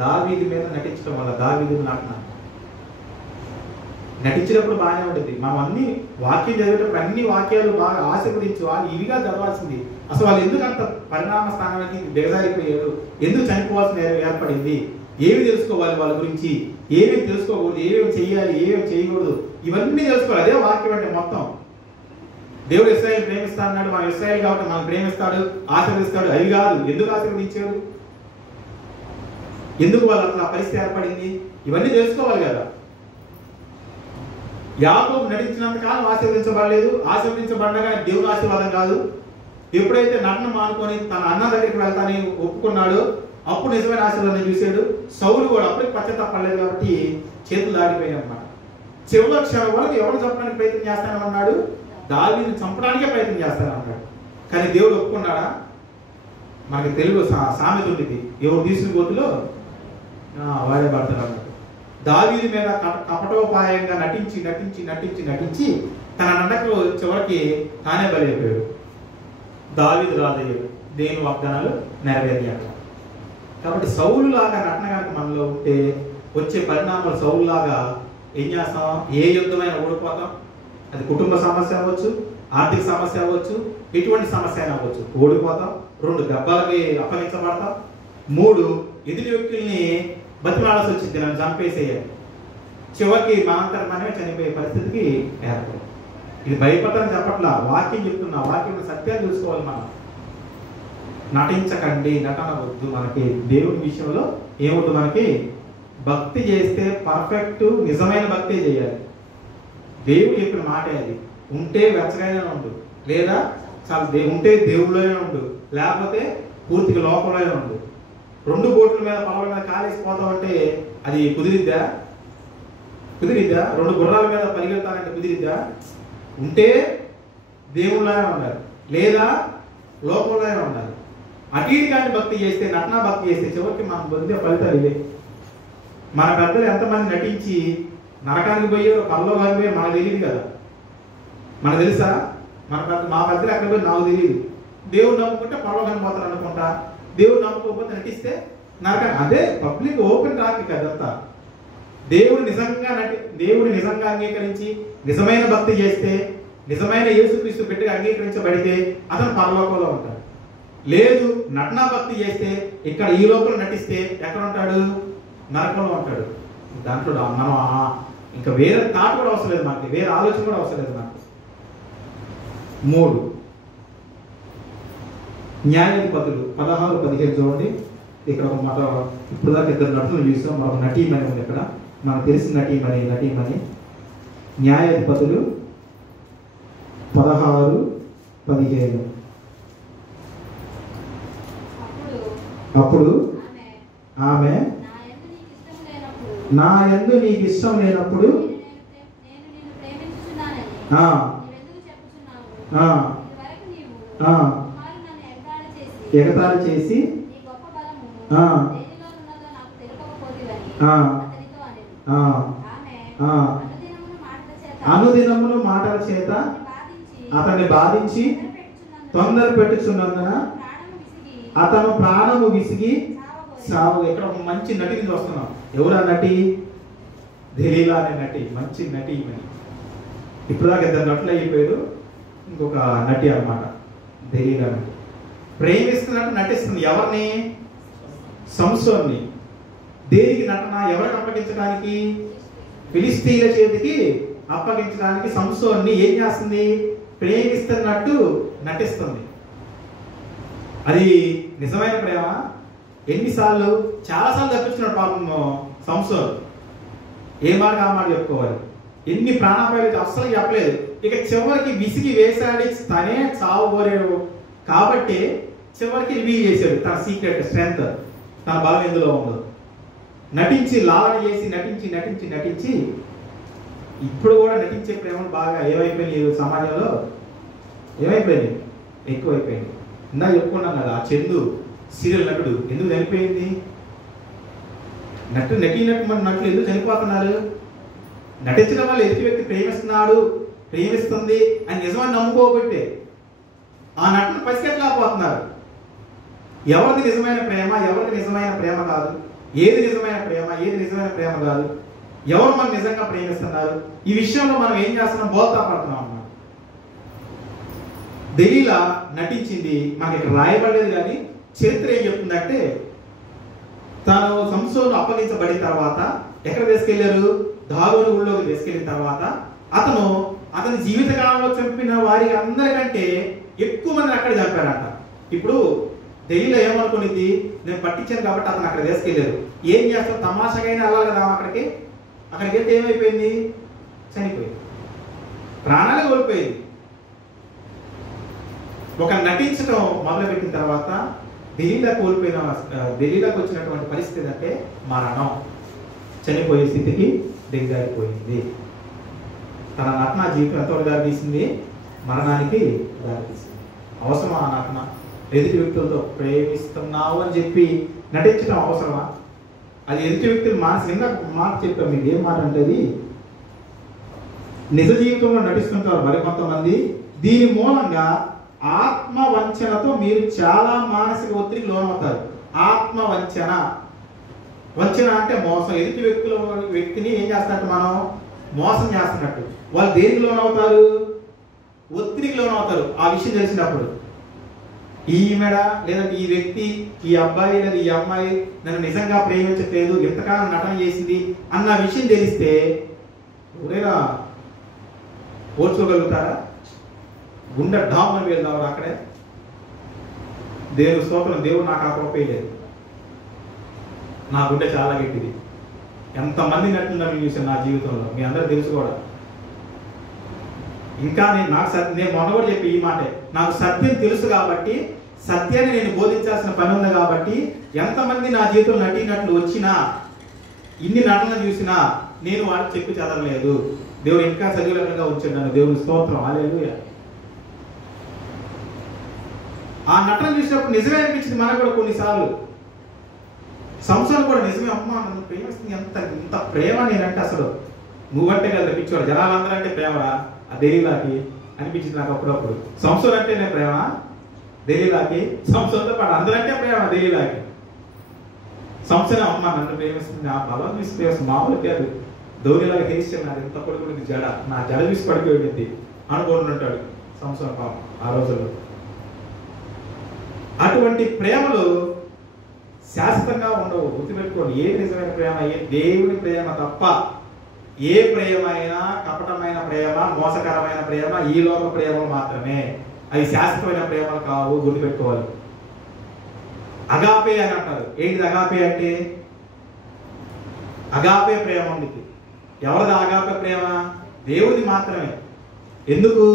దావీదు మీద నటించడం వల్ల. దావీదు నటన నటించినప్పుడు బాగానే ఉంటుంది. మనం అన్ని వాక్యం చదివేటప్పుడు అన్ని వాక్యాలు బాగా ఆశీర్వదించి వాళ్ళు ఇవిగా చదవాల్సింది. అసలు వాళ్ళు ఎందుకు అంత పరిణామ స్థానానికి దిగజారిపోయారు? ఎందుకు చనిపోవాల్సిన ఏర్పడింది? ఏమి తెలుసుకోవాలి వాళ్ళ గురించి, ఏమేమి తెలుసుకోకూడదు, ఏమేమి చెయ్యాలి, ఏమేమి చేయకూడదు, ఇవన్నీ తెలుసుకోవాలి. అదే వాక్యం అంటే మొత్తం. దేవుడు ఇశ్రాయేలు ప్రేమిస్తా అన్నాడు, మన ఇశ్రాయేలు కాబట్టి మనం ప్రేమిస్తాడు, ఆశీర్వదిస్తాడు. అవి కాదు, ఎందుకు ఆశీర్వదించాడు, ఎందుకు వాళ్ళు అట్లా పరిస్థితి ఏర్పడింది, ఇవన్నీ తెలుసుకోవాలి కదా. యాకోబు నటించినంత కాలం ఆశీర్వదించబడలేదు. ఆశీర్వదించబడగా దేవుని ఆశీర్వాదం కాదు. ఎప్పుడైతే నటన మానుకొని తన అన్న దగ్గరికి వెళ్తానని ఒప్పుకున్నాడో అప్పుడు నిజమైన ఆశీర్వాదం చూశాడు. సౌలు కూడా అప్పటికి పశ్చాత్తాపడలేదు కాబట్టి చేతులు దాటిపోయాయి అన్నమాట. చివరి క్షణం వరకు ఎవరు చంపడానికి ప్రయత్నం చేస్తానన్నాడు? దావీదుని చంపడానికే ప్రయత్నం చేస్తానన్నాడు. కానీ దేవుడు ఒప్పుకున్నాడా? మనకి తెలుగు సామెత ఉంటుంది, ఎవరు తీసుకుని గోతులో వాడే పడతాడు అన్నాడు. దావీదు మీద కపటోపాయంగా నటించి నటించి నటించి నటించి తన నడకు చివరికి తానే బలైపోయాడు. దావీదు రాజయ్యాడు, దేవుని వాగ్దానాలు నెరవేరాడు. కాబట్టి సౌలు లాగా నటన కనుక మనలో ఉంటే వచ్చే పరిణామాలు సౌలు లాగా ఏం చేస్తాం? ఏ యుద్ధమైనా ఓడిపోతాం. అది కుటుంబ సమస్య అవ్వచ్చు, ఆర్థిక సమస్య అవ్వచ్చు, ఎటువంటి సమస్య అయినా అవ్వచ్చు, ఓడిపోతాం. 2 దెబ్బలకి అప్పగించబడతాం. 3 ఎదుటి వ్యక్తుల్ని బతిమాడాల్సి వచ్చింది, నన్ను చంపేసేయాలి. చివరికి మనంతట మనమే చనిపోయే పరిస్థితికి ఏర్పడు. ఇది భయపడని చెప్పట్లా, వాక్యం చెప్తున్నా. వాక్యం సత్యాలు చూసుకోవాలి. మనం నటించకండి, నటన వద్దు. మనకి దేవుని విషయంలో ఏమొద్దు, మనకి భక్తి చేస్తే పర్ఫెక్ట్ నిజమైన భక్తి చేయాలి. దేవుడు చెప్పిన మాట అది. ఉంటే వెచ్చగానే ఉండు, లేదా చాలా ఉంటే దేవుళ్ళనే ఉండు, లేకపోతే పూర్తిగా లోకంలోనే ఉండు. 2 బోట్ల మీద పొలాల మీద కాలేసిపోతామంటే అది కుదిరిద్దా? 2 గుర్రాల మీద పరిగెడతానంటే కుదిరిద్దా? ఉంటే దేవుళ్ళనే ఉండాలి, లేదా లోకంలోనే ఉండాలి. అటు ఇటు కానీ భక్తి చేస్తే, నటనా భక్తి చేస్తే చివరికి మనం పొందే ఫలితాలు ఇవే. మన పెద్దలు ఎంతమంది నటించి నరకానికి పోయారో పరలోకానికి పోయారో మనకు తెలియదు కదా. మనకు తెలుసా? మా పెద్దలు ఎక్కడ పోయి నాకు తెలియదు. దేవుడు నమ్ముకుంటే పరలోకానికి పోతారు అనుకుంటా, దేవుడు నమ్ముకోకపోతే నటిస్తే నరకానికి. అదే పబ్లిక్ ఓపెన్ టాపిక్ అదంతా. దేవుడు నిజంగా అంగీకరించి నిజమైన భక్తి చేస్తే, నిజమైన యేసుక్రీస్తు బిడ్డగా అంగీకరించబడితే అతను పరలోకంలో ఉంటాడు. లేదు నటనా భక్తి చేస్తే, ఇక్కడ ఈ లోపల నటిస్తే ఎక్కడ ఉంటాడు? నరకంలో ఉంటాడు. దాంట్లో మనం ఇంకా వేరే థాట్ కూడా అవసరం లేదు మనకి, వేరే ఆలోచన కూడా అవసరం లేదు మనకి. 3 న్యాయాధిపతులు 16-17 చూడండి. ఇక్కడ ఒక మాట, ఇప్పుడు దాకా 2 నటులు చూసాం, మరొక నటీమణి ఉంది ఇక్కడ, మనకు తెలిసిన నటీమణి. న్యాయాధిపతులు 16-17. అప్పుడు ఆమె, నా యందు నీకు ఇష్టం లేనప్పుడు ఎగతాళి చేసి అనుదినమును మాటల చేత అతన్ని బాధించి తొందర పెట్టుచున్నందున అతను ప్రాణము విసిగి సావు. ఇక్కడ ఒక మంచి నటిని చూస్తున్నాం. ఎవరా నటి? దెలీలా అనే నటి, మంచి నటి. ఇప్పుడు దాకా 2 నటులు అయిపోయారు, ఇంకొక నటి అన్నమాట దెలీలా నటి. ప్రేమిస్తున్నట్టు నటిస్తుంది. ఎవరిని? సంసోన్ని. దేనికి నటన? ఎవరికి అప్పగించడానికి? ఫిలిస్తీన్ల చేతికి అప్పగించడానికి సంసోన్ని ఏం చేస్తుంది? ప్రేమిస్తున్నట్టు నటిస్తుంది. అది నిజమైన ప్రేమ? ఎన్నిసార్లు? చాలాసార్లు తప్పించుకున్నాడు పాపం సంసోన్. ఏ మాట ఆ మాట చెప్పుకోవాలి. ఎన్ని ప్రాణాపాయాలు అస్సలు చెప్పలేదు. ఇక చివరికి విసిగి వేసాడి, తనే చావు కోరాడు కాబట్టి చివరికి రివీల్ చేశాడు తన సీక్రెట్ స్ట్రెంగ్త్, తన బలం ఎందులో ఉందో. నటించి లాలన చేసి నటించి ఇప్పుడు కూడా నటించే ప్రేమలు బాగా ఏమైపోయినాయి సమాజంలో? ఏమైపోయింది? ఎక్కువైపోయింది. ఇందా చెప్పుకున్నాం కదా, ఆ చందు సీరియల్ నటుడు ఎందుకు చనిపోయింది? నటులు ఎందుకు చనిపోతున్నారు? నటించడం వల్ల ఎదుటి వ్యక్తి ప్రేమిస్తుంది అని నిజమని నమ్ముకోబట్టే ఆ నటును పసిగట్టలేకపోతున్నారు. ఎవరిది నిజమైన ప్రేమ, ఎవరిది నిజమైన ప్రేమ కాదు, ఏది నిజమైన ప్రేమ కాదు, ఎవరు మనం నిజంగా ప్రేమిస్తున్నారు, ఈ విషయంలో మనం ఏం చేస్తున్నాం? బోల్తా పడుతున్నాం అన్నమాట. దెలీలా నటించింది, మనకి ఇక్కడ రాయబడలేదు కానీ చరిత్ర ఏం చెప్తుందంటే, తాను సంసోను అప్పగించబడిన తర్వాత ఎక్కడ తీసుకెళ్లారు? దాగోను ఊళ్ళోకి తీసుకెళ్లిన తర్వాత అతని జీవిత కాలంలో చంపిన వారికి అందరికంటే ఎక్కువ మందిని అక్కడ చంపారంట. ఇప్పుడు దెలీలా ఏమనుకునింది? నేను పట్టించాను కాబట్టి అతను అక్కడ తీసుకెళ్లారు. ఏం చేస్తాం? తమాషాగైనా వెళ్ళాలి కదా అక్కడికి వెళ్తే ఏమైపోయింది? చనిపోయింది, ప్రాణాలు కోల్పోయింది. ఒక నటించడం మొదలుపెట్టిన తర్వాత దెలీలాకు వచ్చినటువంటి పరిస్థితి అంటే మరణం, చనిపోయే స్థితికి దిగజారిపోయింది. తన నటన జీవితం ఎంతవరకు దారితీసింది? మరణానికి దారితీసింది. అవసరమా ఆ నటన? ఎదుటి వ్యక్తులతో ప్రేమిస్తున్నావు అని చెప్పి నటించడం అవసరమా? అది ఎదుటి వ్యక్తులు కింద మాట చెప్పాం మీకు. ఏం మాట అంటే అది నిజ జీవితంలో నటిస్తుంటారు మరికొంతమంది. దీని మూలంగా ఆత్మవంచనతో మీరు చాలా మానసిక ఒత్తిడికి లోనవుతారు. ఆత్మవంచన అంటే మోసం. ఎదుటి వ్యక్తిని ఏం చేస్తున్నట్టు? మనం మోసం చేస్తున్నట్టు. వాళ్ళు దేనికి లోనవుతారు? ఒత్తిడికి లోనవుతారు. ఆ విషయం తెలిసినప్పుడు ఈమెడ లేదంటే ఈ వ్యక్తి, ఈ అబ్బాయి లేదా ఈ అమ్మాయి నన్ను నిజంగా ప్రేమించట్లేదు, ఎంతకాలం నటన చేసింది అన్న విషయం తెలిస్తే ఎవరైనా ఓర్చుకోగలుగుతారా? గుండె డామని వెళ్దాం అక్కడే. దేవుడు స్తోత్రం, దేవుడు నాకు ఆ కోపేయలేదు, నా గుండె చాలా గట్టిది. ఎంతమంది నటులను చూసాను నా జీవితంలో, మీ అందరూ తెలుసు కూడా. ఇంకా నేను మొన్న కూడా చెప్పి ఈ మాటే, నాకు సత్యం తెలుసు కాబట్టి, సత్యాన్ని నేను బోధించాల్సిన పని ఉంది కాబట్టి, ఎంతమంది నా జీవితంలో నటినట్లు వచ్చినా, ఇన్ని నటనలు చూసినా నేను వాళ్ళకి చెప్పి చదవలేదు. దేవుడు ఇంకా చదివేలాగా ఉంచాడు నన్ను. దేవుని స్తోత్రం, హల్లెలూయా. ఆ నటన చూసినప్పుడు నిజమే అనిపించింది మనకు కూడా కొన్నిసార్లు. సంవత్సరం కూడా నిజమే, అమ్మ నన్ను ప్రేమిస్తుంది, ఇంత ప్రేమ నేనంటే అసలు నువ్వంటే కదా పిచ్చోడు, జనాలందరూ అంటే ప్రేమరా ఆ దేనిలాకి అనిపించింది నాకు అప్పుడప్పుడు. సంవత్సరం అంటేనే ప్రేమ దేనిలాకి, సంవత్సరంతో పాటు అందరంటే ప్రేమ దేనిలాకి. సంవత్సరం అమ్మ నన్ను ప్రేమిస్తుంది, ఆ బలం చూసి ప్రేమిస్తుంది, మామూలు కాదు. ధోనిలాగా తెలిసి నాది ఎంత పడుకుంది జడ, నా జడ చూసి పడిపోయింది అనుకోని ఉంటాడు సంవత్సరం పాపం ఆ రోజుల్లో. అటువంటి ప్రేమలు శాశ్వతంగా ఉండవు, గుర్తుపెట్టుకోండి. ఏ నిజమైన ప్రేమ, ఏ దేవుని ప్రేమ తప్ప ఏ ప్రేమైనా కపటమైన ప్రేమ, మోసకరమైన ప్రేమ, ఈ లోక ప్రేమలు మాత్రమే. అవి శాశ్వతమైన ప్రేమలు కావు, గుర్తుపెట్టుకోవాలి. అగాపే అని అంటారు. ఏంటిది అగాపే అంటే? అగాపే ప్రేమ ఉంది. ఎవరిది అగాపే ప్రేమ? దేవుడిది మాత్రమే. ఎందుకు?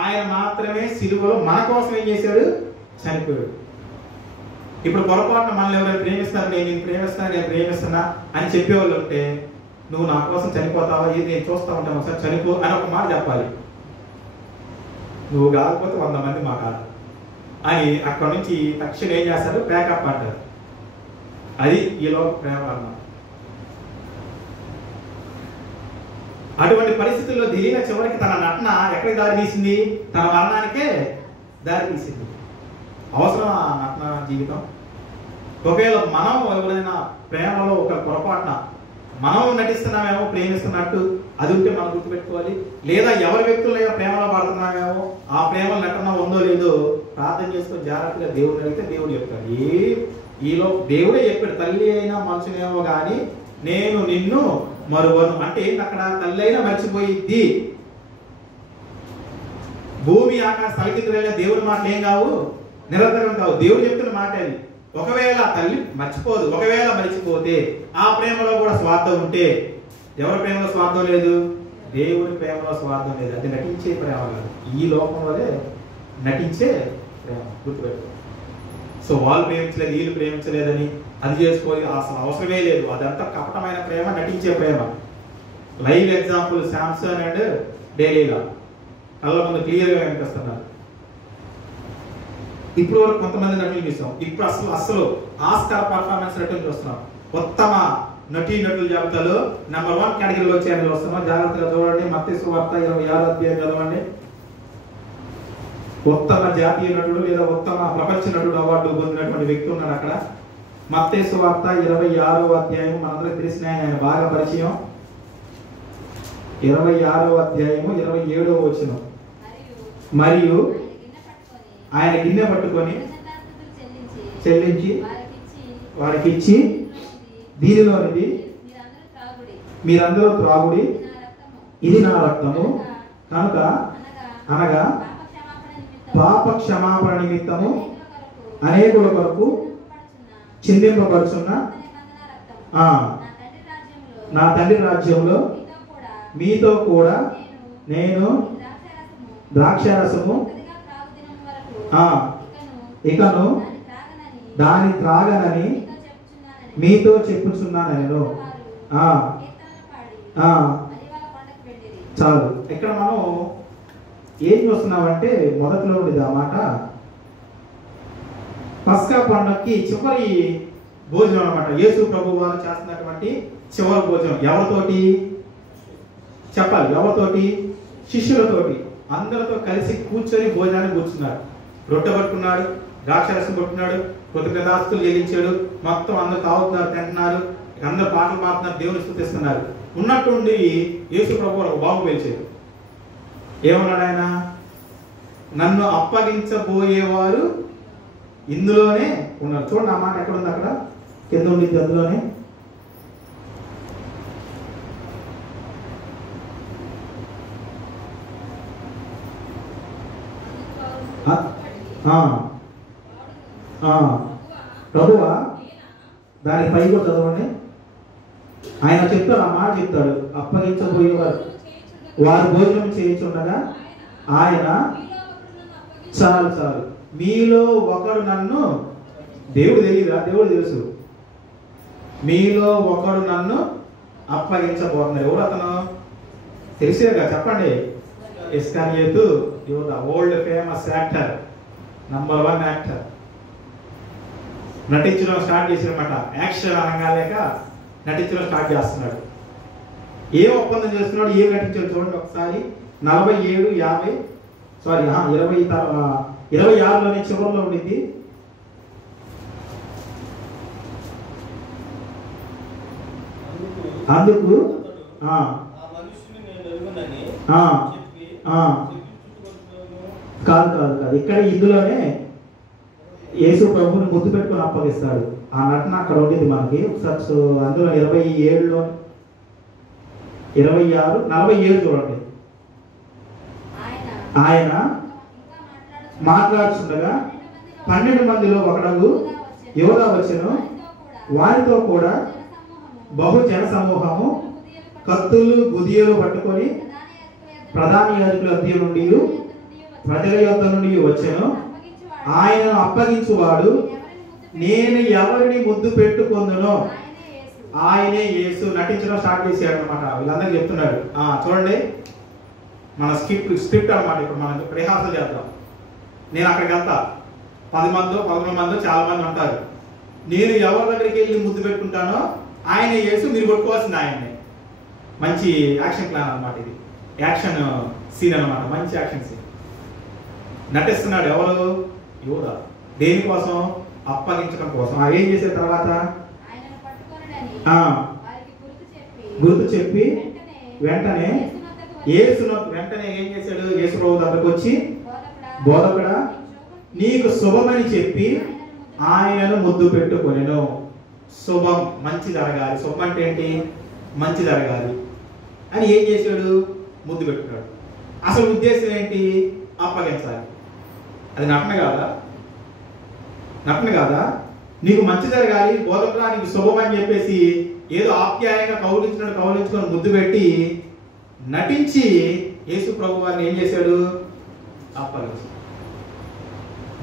ఆయన మాత్రమే సిలువలో మన కోసం ఏం చేశాడు? చనిపోయాడు. ఇప్పుడు పొరపాటున మనల్ని ఎవరైనా ప్రేమిస్తారు, నేను ప్రేమిస్తున్నా అని చెప్పేవాళ్ళు ఉంటే, నువ్వు నా కోసం చనిపోతావా, ఏది నేను చూస్తా ఉంటాను, ఒకసారి చనిపో అని ఒక మాట చెప్పాలి. నువ్వు కాకపోతే 100 మంది మా కాదు అని అక్కడ నుంచి తక్షణం ఏం చేస్తారు? ప్యాకప్ అంటారు. అది ఈలో ప్రేమ అన్నమాట. అటువంటి పరిస్థితుల్లో దిలీన చివరికి తన నటన ఎక్కడికి దారి తీసింది? తన మరణానికే దారి తీసింది. అవసరం ఆ నటన జీవితం? ఒకవేళ మనం ఎవరైనా ప్రేమలో ఒక పొరపాటున మనం నటిస్తున్నామేమో ప్రేమిస్తున్నట్టు, అది ఉంటే మనం గుర్తుపెట్టుకోవాలి. లేదా ఎవరి వ్యక్తులైనా ప్రేమలో పడుతున్నామేమో, ఆ ప్రేమ నటన ఉందో లేదో ప్రార్థన చేసుకొని జాగ్రత్తగా దేవుడిని అడిగితే దేవుడు చెప్తాడు. ఈలో దేవుడే చెప్పాడు, తల్లి అయినా మనుషునేమో కానీ నేను నిన్ను మరువను అంటే ఏంటి? అక్కడ తల్లి అయినా మర్చిపోయిద్ది. భూమి ఆకాశ తలకిందులైనా దేవుడి మాటలు ఏం కావు, నిరంతరం కావు. దేవుడు చెప్తున్న మాట అది. ఒకవేళ తల్లి మర్చిపోదు, ఒకవేళ మర్చిపోతే ఆ ప్రేమలో కూడా స్వార్థం ఉంటే, ఎవరి ప్రేమలో స్వార్థం లేదు? దేవుడి ప్రేమలో స్వార్థం లేదు. అది నటించే ప్రేమ కాదు, ఈ లోకంలోనే నటించే ప్రేమ. గుర్తుపెట్టు. సో వాళ్ళు ప్రేమించలేదు, వీళ్ళు ప్రేమించలేదని అది చేసుకోవాలి అసలు అవసరమే లేదు. అదంతా కపటమైన ప్రేమ, నటించే ప్రేమ. లైవ్ ఎగ్జాంపుల్ శాంసన్ అండ్ డెలీలా కళ్ళ ముందు క్లియర్గా కనిపిస్తున్నారు. ఇప్పుడు వరకు కొంతమంది నటులు చూసాం, ఇప్పుడు అసలు ఆస్కార్ పర్ఫార్మెన్స్ నటులు చూస్తున్నాం. ఉత్తమ నటీనటుల జాబితాలో నెంబర్ 1 కేటగిరీలో వచ్చాయని చూస్తున్నాం. జాగ్రత్తగా చూడండి. మత్తయి సువార్త 26వ అధ్యాయం చదవండి. ఉత్తమ జాతీయ నటుడు లేదా ఉత్తమ ప్రపంచ నటుడు అవార్డు పొందినటువంటి వ్యక్తి ఉన్నాడు అక్కడ. మత్తయి సువార్త 26వ అధ్యాయం మనందరికీ తెలిసిన ఆయన బాగా పరిచయం. 26వ అధ్యాయము 27వ వచనం. మరియు ఆయన గిన్నె పట్టుకొని చెల్లించి వారికి ఇచ్చి, దీనిలోనిది మీరందరూ త్రాగుడి, ఇది నా రక్తము కనుక, అనగా పాప క్షమాపణ నిమిత్తము అనేకుల కొరకు చిందింపబడుచున్న నా తండ్రి రాజ్యంలో మీతో కూడా నేను ద్రాక్షారసము ఇకను దాని త్రాగనని మీతో చెప్పుచున్నాను నేను. చాలు. ఇక్కడ మనం ఏం చూస్తున్నామంటే, మొదట్లో ఉండేది ఆ మాట, పస్కా పండుగకి చివరి భోజనం అనమాట. యేసు ప్రభు వారు చేస్తున్నటువంటి చివరి భోజనం. ఎవరితోటి చెప్పాలి? ఎవరితోటి? శిష్యులతోటి. అందరితో కలిసి కూర్చొని భోజనాన్ని కూర్చున్నారు. రొట్టె పట్టుకున్నాడు, ద్రాక్షరసం పట్టుకున్నాడు, కృతజ్ఞతాస్తులు చెల్లించాడు. మొత్తం అందరు తాగుతున్నారు, తింటున్నారు, అందరు పాటలు పాడుతున్నారు, దేవుని స్తుతిస్తున్నారు. ఉన్నట్టుండి యేసు ప్రభు ఒక బాంబు పేల్చాడు. ఏమన్నాడు ఆయన? నన్ను అప్పగించబోయేవారు ఇందులోనే ఉన్నారు. చూడండి ఆ మాట ఎక్కడ ఉంది? అక్కడ కింద ఉండింది, అందులోనే. ప్రభువా, దాని పై కూడా చదవండి. ఆయన చెప్తాడు, ఆ మాట చెప్తాడు, అప్పగించబోయేవారు వారు భోజనం చేయించుండగా ఆయన చాలు చాలు మీలో ఒకడు నన్ను, దేవుడు తెలియదా? దేవుడు తెలుసు. మీలో ఒకడు నన్ను అప్పగించబోతున్నారు. ఎవరు అతను? తెలిసేగా, చెప్పండి. ఇస్కరియోతు, యూదా, old famous actor, number 1 actor. నటించడం స్టార్ట్ చేసినమాట. యాక్షన్ అనగాలేక నటించడం స్టార్ట్ చేస్తున్నాడు. ఏం ఒప్పందం చేస్తున్నాడు, ఏం నటించాడు చూడండి ఒకసారి. 26లోనే చివరిలో ఉండింది. అందుకు కాదు కాదు కాదు ఇక్కడ ఇందులోనే యేసు ప్రభువుని ముద్దు పెట్టుకొని అప్పగిస్తాడు. ఆ నటన అక్కడ ఉండేది మనకి. ఒకసారి అందులో 27లో 26, 47 చూడండి. ఆయన మాట్లాడుతుండగా 12 మందిలో ఒకడు యోధా వచ్చెను. వారితో కూడా బహు జన సమూహము కత్తులు గుదియలు పట్టుకొని ప్రధాన యాజకుల వద్ద నుండి ప్రజల యొద్ద నుండి వచ్చెను. ఆయనను అప్పగించువాడు నేను ఎవరిని ముద్దు పెట్టుకొందునో ఆయనే యేసు. నటించడం స్టార్ట్ చేశాడు అనమాట. వీళ్ళందరికీ చెప్తున్నాడు. చూడండి, మన స్క్రిప్ట్ అనమాట. ఇప్పుడు మనం రిహార్సల్ చేద్దాం. నేను అక్కడికి వెళ్తా, 10 మందో 11 మందో చాలా మంది ఉంటారు. నేను ఎవరి దగ్గరికి వెళ్ళి ముద్దు పెట్టుకుంటానో ఆయన యేసు, మీరు కొట్టుకోవాల్సింది ఆయన్నే. మంచి యాక్షన్ ప్లాన్ అనమాట ఇది. యాక్షన్ సీన్ అనమాట, మంచి యాక్షన్ సీన్. నటిస్తున్నాడు ఎవరు? యోధా. దేనికోసం? అప్పగించడం కోసం. ఏం చేసిన తర్వాత గుర్తు చెప్పి వెంటనే వెంటనే ఏం చేశాడు? యేసు ప్రభు దగ్గరకు వచ్చి, బోధకుడా నీకు శుభమని చెప్పి ఆయనను ముద్దు పెట్టుకొనెను. శుభం, మంచి జరగాలి. శుభం అంటే ఏంటి? మంచి జరగాలి అని ఏం చేశాడు? ముద్దు పెట్టుకున్నాడు. అసలు ఉద్దేశం ఏంటి? అప్పగించాలి. అది నటన కాదా? నటన కాదా? నీకు మంచి జరగాలి, బోధకుడా నీకు శుభం అని చెప్పేసి ఏదో ఆప్యాయంగా కౌలించుకొని ముద్దు పెట్టి నటించి యేసు ప్రభు వారిని ఏం చేశాడు? అప్పగించాడు.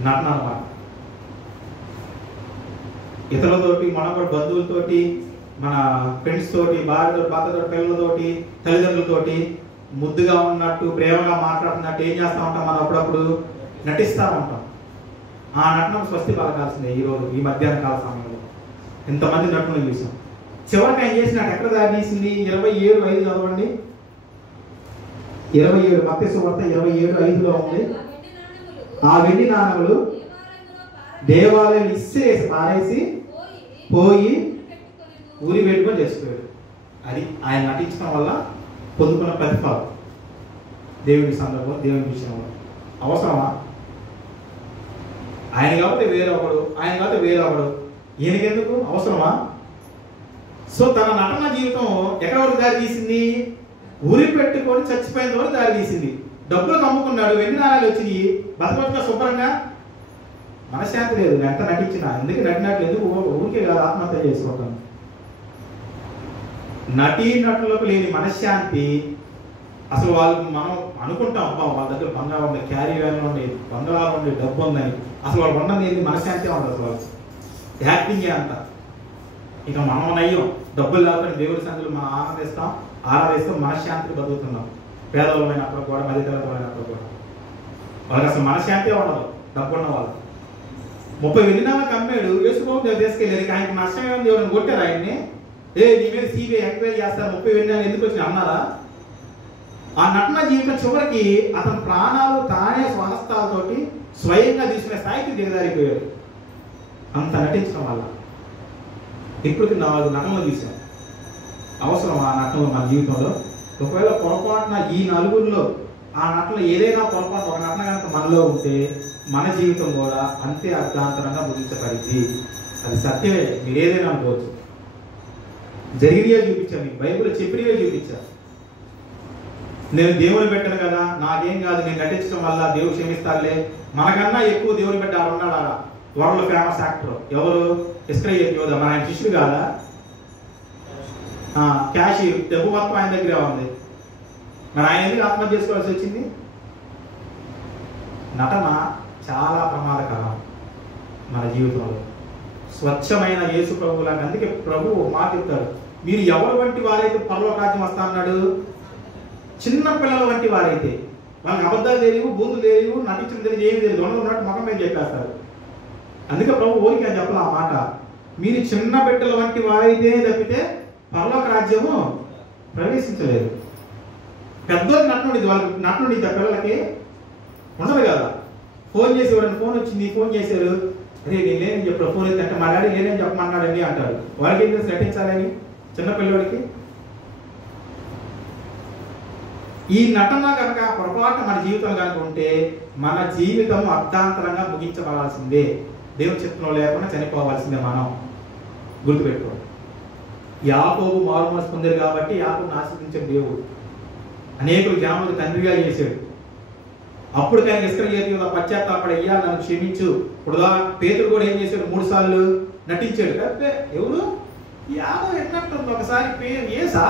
నటన అన్నమాట. ఇతరులతోటి, మన బంధువులతోటి, మన ఫ్రెండ్స్ తోటి, భర్తతో, పిల్లలతోటి, తల్లిదండ్రులతోటి ముద్దుగా ఉన్నట్టు, ప్రేమగా మాట్లాడుతున్నట్టు ఏం చేస్తూ ఉంటాం? మనం అప్పుడప్పుడు నటిస్తూ ఉంటాం. ఆ నటనకు స్వస్తి పలకాల్సిందే ఈరోజు, ఈ మధ్యాహ్న కాల సమయంలో. ఇంతమంది నటనలు చూసాం. చివరికి ఆయన చేసినట్టు ఎక్కడ దారి తీసింది? 27:5 చదవండి. 27 మత్తయి సువార్త 27:5లో ఉంది. ఆ వెండి నాణములు దేవాలయం ఇసిరేసి పారేసి పోయి ఊరి పెట్టుకొని చేసుకోడు. అది ఆయన నటించడం వల్ల పొందుకున్న ప్రతిఫలం. దేవుడి సందర్భం, దేవుని విషయంలో అవసరమా? ఆయన కాబట్టి వేరొకడు, ఆయన కాబట్టి వేరొకడు, ఈయనకెందుకు? అవసరమా? సో తన నటన జీవితం ఎక్కడ వరకు దారి తీసింది? ఊరి పెట్టుకొని చచ్చిపోయేంత వరకు దారి తీసింది. డబ్బులు కమ్ముకున్నాడు, వెండి నాణాలు వచ్చినాయి, బతకగా శుభ్రంగా. మనశ్శాంతి లేదు ఎంత నటించినా. ఎందుకు నటినట్లు? ఎందుకు? ఊరికే కాదు, ఆత్మహత్య చేసుకోవటం. నటీనటులకు లేని మనశ్శాంతి. అసలు వాళ్ళు మనం అనుకుంటాం, అబ్బా వాళ్ళ దగ్గర బంగారం ఉంది, క్యారీ వ్యాన్లో ఉండే బంగారం ఉండే, డబ్బు ఉందని. అసలు వాళ్ళు ఉన్నది ఏంది? మనశ్శాంతి ఉండదు అసలు. వాళ్ళు యాక్టింగే అంత. ఇక మనం నయ్యం, డబ్బులు లేకపోతే దేవుడి సందులు మనం ఆరాధిస్తాం, మనశ్శాంతిని బతుకుతున్నాం. పేదవాళ్ళమైనప్పుడు కూడా, మధ్యతరగతులైనప్పుడు కూడా వాళ్ళకి అసలు మనశ్శాంతి ఉండదు డబ్బు ఉన్న వాళ్ళు. 30 వెండినాలకు అమ్మాడు, యేసుబాబు దేవుడు తీసుకెళ్ళారు. ఆయనకి నష్టం ఏమో? దేవుడిని కొట్టారు ఆయన్ని. నీ మీద సిబిఐ ఎంక్వైరీ చేస్తారు, 30 వెండినాలు ఎందుకు వచ్చి అన్నారా? ఆ నటన జీవితం చివరికి అతని ప్రాణాలు తానే స్వహస్తాలతోటి స్వయంగా తీసుకునే స్థాయికి దిగజారిపోయాడు అంత నటించడం వల్ల. ఇప్పటికి 4 నటనలు తీశాం. అవసరం ఆ నటనలు మన జీవితంలో? ఒకవేళ పొరపాటున ఈ నలుగురిలో ఆ నటనలో ఏదైనా పొరపాటు ఒక నటన కనుక మనలో ఉంటే మన జీవితం కూడా అంతే అర్థాంతరంగా ముగించబడింది. అది సత్యమే. మీరు ఏదైనా అనుకోవచ్చు. జరిగినవే చూపించాను, మీకు బైబిల్ చెప్పినవే చూపించాను. నేను దేవుని పెట్టను కదా, నాకేం కాదు, నేను నటించడం వల్ల దేవుడు క్షమిస్తాడులే. మనకన్నా ఎక్కువ దేవుని బిడ్డ ఉన్నాడు ఆడ, వరల్డ్ ఫేమస్ యాక్టర్. ఎవరు? ఇస్కరియోతు యోధా. మన ఆయన శిష్యుడు కాదా? క్యాష్ డబ్బు మొత్తం ఆయన దగ్గరే ఉంది. మరి ఆయన ఎందుకు ఆత్మహత్య చేసుకోవాల్సి వచ్చింది? నటన చాలా ప్రమాదకరం మన జీవితంలో. స్వచ్ఛమైన యేసు ప్రభు లాగా. అందుకే ప్రభు మాట చెప్తారు, మీరు ఎవరు వంటి వారైతే పరలోక రాజ్యం వస్తా అన్నాడు? చిన్న పిల్లల వంటి వారైతే. వాళ్ళకి అబద్ధాలు తెలియవు, బూతులు తెలియవు, నటించడం తెలియదు, ఏమి తెలియదు, ఉన్నట్టు ముఖం మీద చెప్పేస్తారు. అందుకే ప్రభు ఊరికి అని చెప్పాలి ఆ మాట. మీరు చిన్న బిడ్డల వంటి వారైతే తప్పితే పరలోక రాజ్యము ప్రవేశించలేదు. పెద్దోళ్ళు నటనుండి, వాళ్ళకి నటనుండి పిల్లలకి ఉండదు కదా. ఫోన్ చేసి ఎవరైనా ఫోన్ వచ్చింది, ఫోన్ చేశారు, అరే నేను లేనని చెప్పారు, ఫోన్ అయితే అంటే మా డాడీ లేనని చెప్పమన్నాడని అంటారు. వాళ్ళకి ఏం చేసి నటించాలని చిన్నపిల్లడికి. ఈ నటన కనుక పొరపాటు మన జీవితంలో కనుక ఉంటే మన జీవితం అర్థాంతరంగా ముగించబడాల్సిందే. దేవుని చిత్తంలో లేకుండా చనిపోవాల్సిందే. మనం గుర్తుపెట్టుకోవాలి. యాకోబు మారుమనసు పొందారు కాబట్టి యాకోబుని ఆశీర్వదించాడు దేవుడు. అనేకులు జనములకు తండ్రిగా చేశాడు. అప్పుడు కానీ ఇస్కరియోతు పశ్చాత్తాపడయ్యా నన్ను క్షమించు. ఇప్పుడు పేతురు కూడా ఏం చేశాడు? 3 సార్లు నటించాడు. అంటే ఎవరు? యాదో ఎన్నట్టుంది ఒకసారి పేరు ఏసా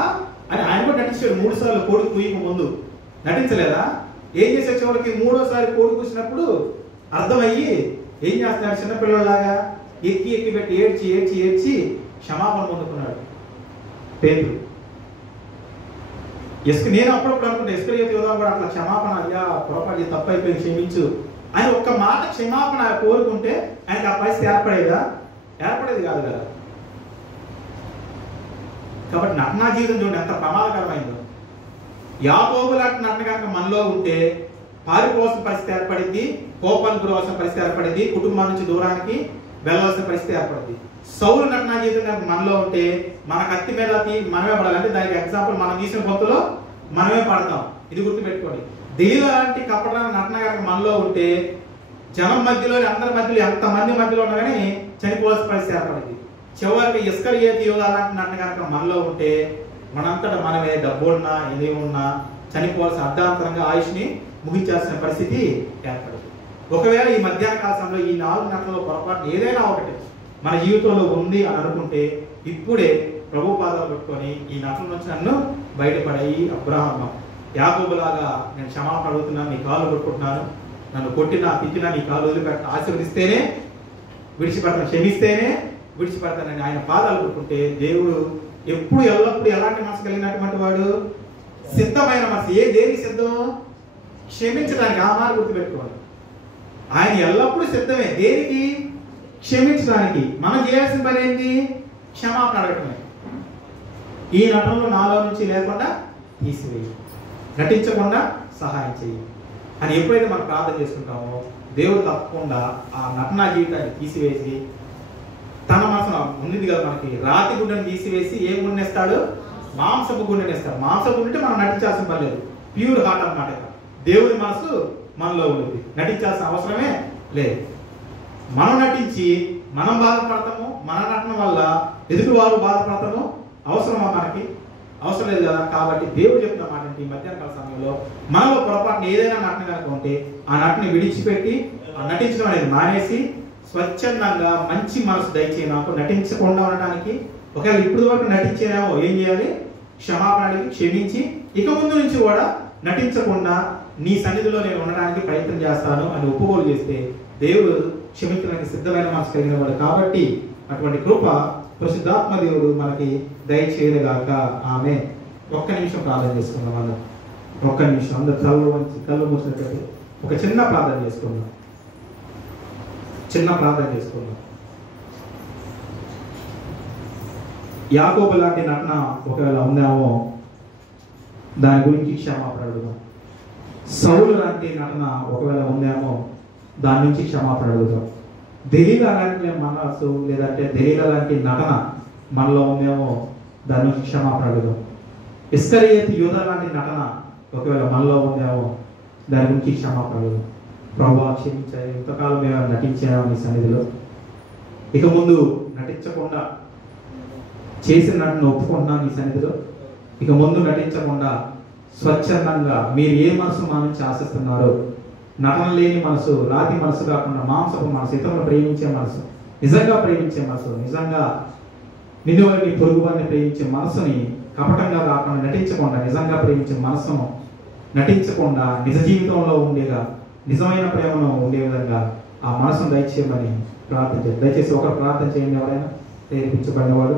అని ఆయన కూడా నటించాడు 3 సార్లు. కోడి కూయక ముందు నటించలేదా? ఏం చేసే చివరికి 3వసారి కోడి కూసినప్పుడు అర్థమయ్యి ఏం చేస్తున్నాడు? చిన్నపిల్లలాగా ఎక్కి ఎక్కి పెట్టి ఏడ్చి ఏడ్చి ఏడ్చి క్షమాపణ పొందుకున్నాడు పేతురు. నేను అప్పుడప్పుడు అనుకుంటే ఇస్కరియోతు యోధా కూడా అట్లా క్షమాపణ, అయ్యా పొరపాటు తప్పు అయిపోయి క్షమించు అని ఒక్క మాట క్షమాపణ కోరుకుంటే ఆయనకు ఆ పరిస్థితి ఏర్పడేదా? ఏర్పడేది కాదు కదా. కాబట్టి నటనా జీవితం చూడండి ఎంత ప్రమాదకరమైందో. యాకోబు లాంటి నటన కనుక మనలో ఉంటే పారిపోవాల్సిన పరిస్థితి ఏర్పడింది, కోపానికి గురవలసిన పరిస్థితి ఏర్పడింది, కుటుంబం నుంచి దూరానికి వెళ్ళవలసిన పరిస్థితి ఏర్పడింది. సౌలు నటనా జీవితం కనుక మనలో ఉంటే మన కత్తి మీద మనమే పడాలి. అంటే దానికి ఎగ్జాంపుల్ మనం తీసిన పొత్తులో మనమే పడతాం. ఇది గుర్తుపెట్టుకోండి. దెలీలా లాంటి కపట నటన కనుక మనలో ఉంటే జనం మధ్యలో, అందరి మధ్యలో, ఎంతమంది మధ్యలో ఉన్నా కానీ చనిపోవాల్సిన పరిస్థితి ఏర్పడింది. చివరికి ఇస్కరియోతు యోధా లాంటి నటన కనుక మనలో ఉంటే మనంతటా మనమే డబ్బు ఉన్నా ఏది ఉన్నా చనిపోవాల్సిన అర్ధాంతరంగా ఆయుష్ని ముగించాల్సిన పరిస్థితి ఏర్పడుతుంది. ఒకవేళ ఈ మధ్యాహ్న కాల సమయంలో ఈ 4 నటనలో పొరపాటు ఏదైనా ఒకటి మన జీవితంలో ఉంది అని అనుకుంటే ఇప్పుడే ప్రభు పాదాలు పెట్టుకొని ఈ నటన నుంచి నన్ను బయటపడాయి. అబ్రహాము యాకోబులాగా నేను క్షమాపణ అడుగుతున్నాను, నీ కాళ్ళు కొట్టుకుంటున్నాను, నన్ను కొట్టినా తిట్టినా నీ కాళ్ళు వదిలిపెట్టిన ఆశీర్వదిస్తేనే విడిచిపెడతాను, క్షమిస్తేనే విడిచిపెడతానని ఆయన పాదాలు కొట్టుకుంటే దేవుడు ఎప్పుడు ఎల్లప్పుడు ఎలాంటి మనసు కలిగినటువంటి వాడు? సిద్ధమైన మనసు. దేనికి సిద్ధం? క్షమించడానికి. ఆ మాట గుర్తుపెట్టుకోవాలి. ఆయన ఎల్లప్పుడూ సిద్ధమే. దేనికి? క్షమించడానికి. మనం చేయాల్సిన పని ఏంటి? క్షమాపణ అడగటమే. ఈ నటనలో నాలో నుంచి లేకుండా తీసివేయి, నటించకుండా సహాయం చేయి అని ఎప్పుడైతే మనం ప్రార్థన చేసుకుంటామో దేవుడు తప్పకుండా ఆ నటనా జీవితాన్ని తీసివేసి తన మనసును ఉంది కదా మనకి రాతి గుండెను తీసివేసి ఏం గుండెస్తాడు? మాంసపు గుండెనేస్తాడు. మాంసపు గుండె మనం నటించాల్సిన పని లేదు. ప్యూర్ హార్ట్ అన్నమాట. దేవుడి మనసు మనలో ఉంది, నటించాల్సిన అవసరమే లేదు. మనం నటించి మనం బాధపడతాము, మన నటన వల్ల ఎదుటి వారు బాధపడతాము. అవసరమా మనకి? అవసరం లేదు కదా. కాబట్టి దేవుడు చెప్తున్న మాట ఏంటి? ఈ మధ్యాహ్న సమయంలో మనలో పొరపాటున ఏదైనా నటన కనుక ఉంటే ఆ నటన విడిచిపెట్టి ఆ నటించడం అనేది మానేసి స్వచ్ఛందంగా మంచి మనసు దయచేయి నాకు, నటించకుండా ఉండడానికి. ఒకవేళ ఇప్పుడు వరకు నటించేమో ఏం చేయాలి? క్షమాపణ అడిగి క్షమించి ఇక ముందు నుంచి కూడా నటించకుండా నీ సన్నిధిలో నేను ఉండడానికి ప్రయత్నం చేస్తాను అని ఒప్పుకోలు చేస్తే దేవుడు క్షమించడానికి సిద్ధమైన మనసు కలిగిన వాడు. కాబట్టి అటువంటి కృప పరిశుద్ధాత్మ దేవుడు మనకి దయచేయగాక. ఆమె. ఒక్క నిమిషం ప్రార్థన చేసుకుందాం. మనం ఒక్క నిమిషం అందరూ కళ్ళు మూసినట్టు ఒక చిన్న ప్రార్థన చేసుకుందాం. యాకోబు లాంటి నటన ఒకవేళ ఉందేమో దాని గురించి క్షమాపణ అడుగుదాం. సౌలు లాంటి నటన ఒకవేళ ఉందేమో దాని నుంచి క్షమాపణ అడుగుదాం. దెలీలా లాంటి మనసు లేదంటే దెలీలా లాంటి నటన మనలో ఉందేమో దాని నుంచి క్షమాపణ అడుగుదాం. ఇస్కరియోతు యోధా లాంటి నటన ఒకవేళ మనలో ఉందేమో దాని గురించి క్షమాపణ అడుగుదాం. ప్రభువా క్షమించాయి, ఇంతకాలం మేము నటించాము మీ సన్నిధిలో, ఇక ముందు నటించకుండా చేసిన నటన ఒప్పుకుంటున్నాను మీ సన్నిధిలో, ఇక ముందు నటించకుండా స్వచ్ఛందంగా మీరు ఏ మనసు మా నుంచి ఆశిస్తున్నారో, నటన లేని మనసు, రాతి మనసు కాకుండా మాంసపు మనసు, ఇతరులను ప్రేమించే మనసు, నిజంగా ప్రేమించే మనసు, నిజంగా నిన్ను వారిని పొరుగు వారిని ప్రేమించే మనసుని కపటంగా కాకుండా నటించకుండా నిజంగా ప్రేమించే మనసును నటించకుండా నిజ జీవితంలో ఉండేగా నిజమైన ప్రేమను ఉండే విధంగా ఆ మనసును దయచేయమని ప్రార్థించండి. దయచేసి ఒకరు ప్రార్థన చేయండి. ఎవరైనా ప్రేరేపించబడిన వాడు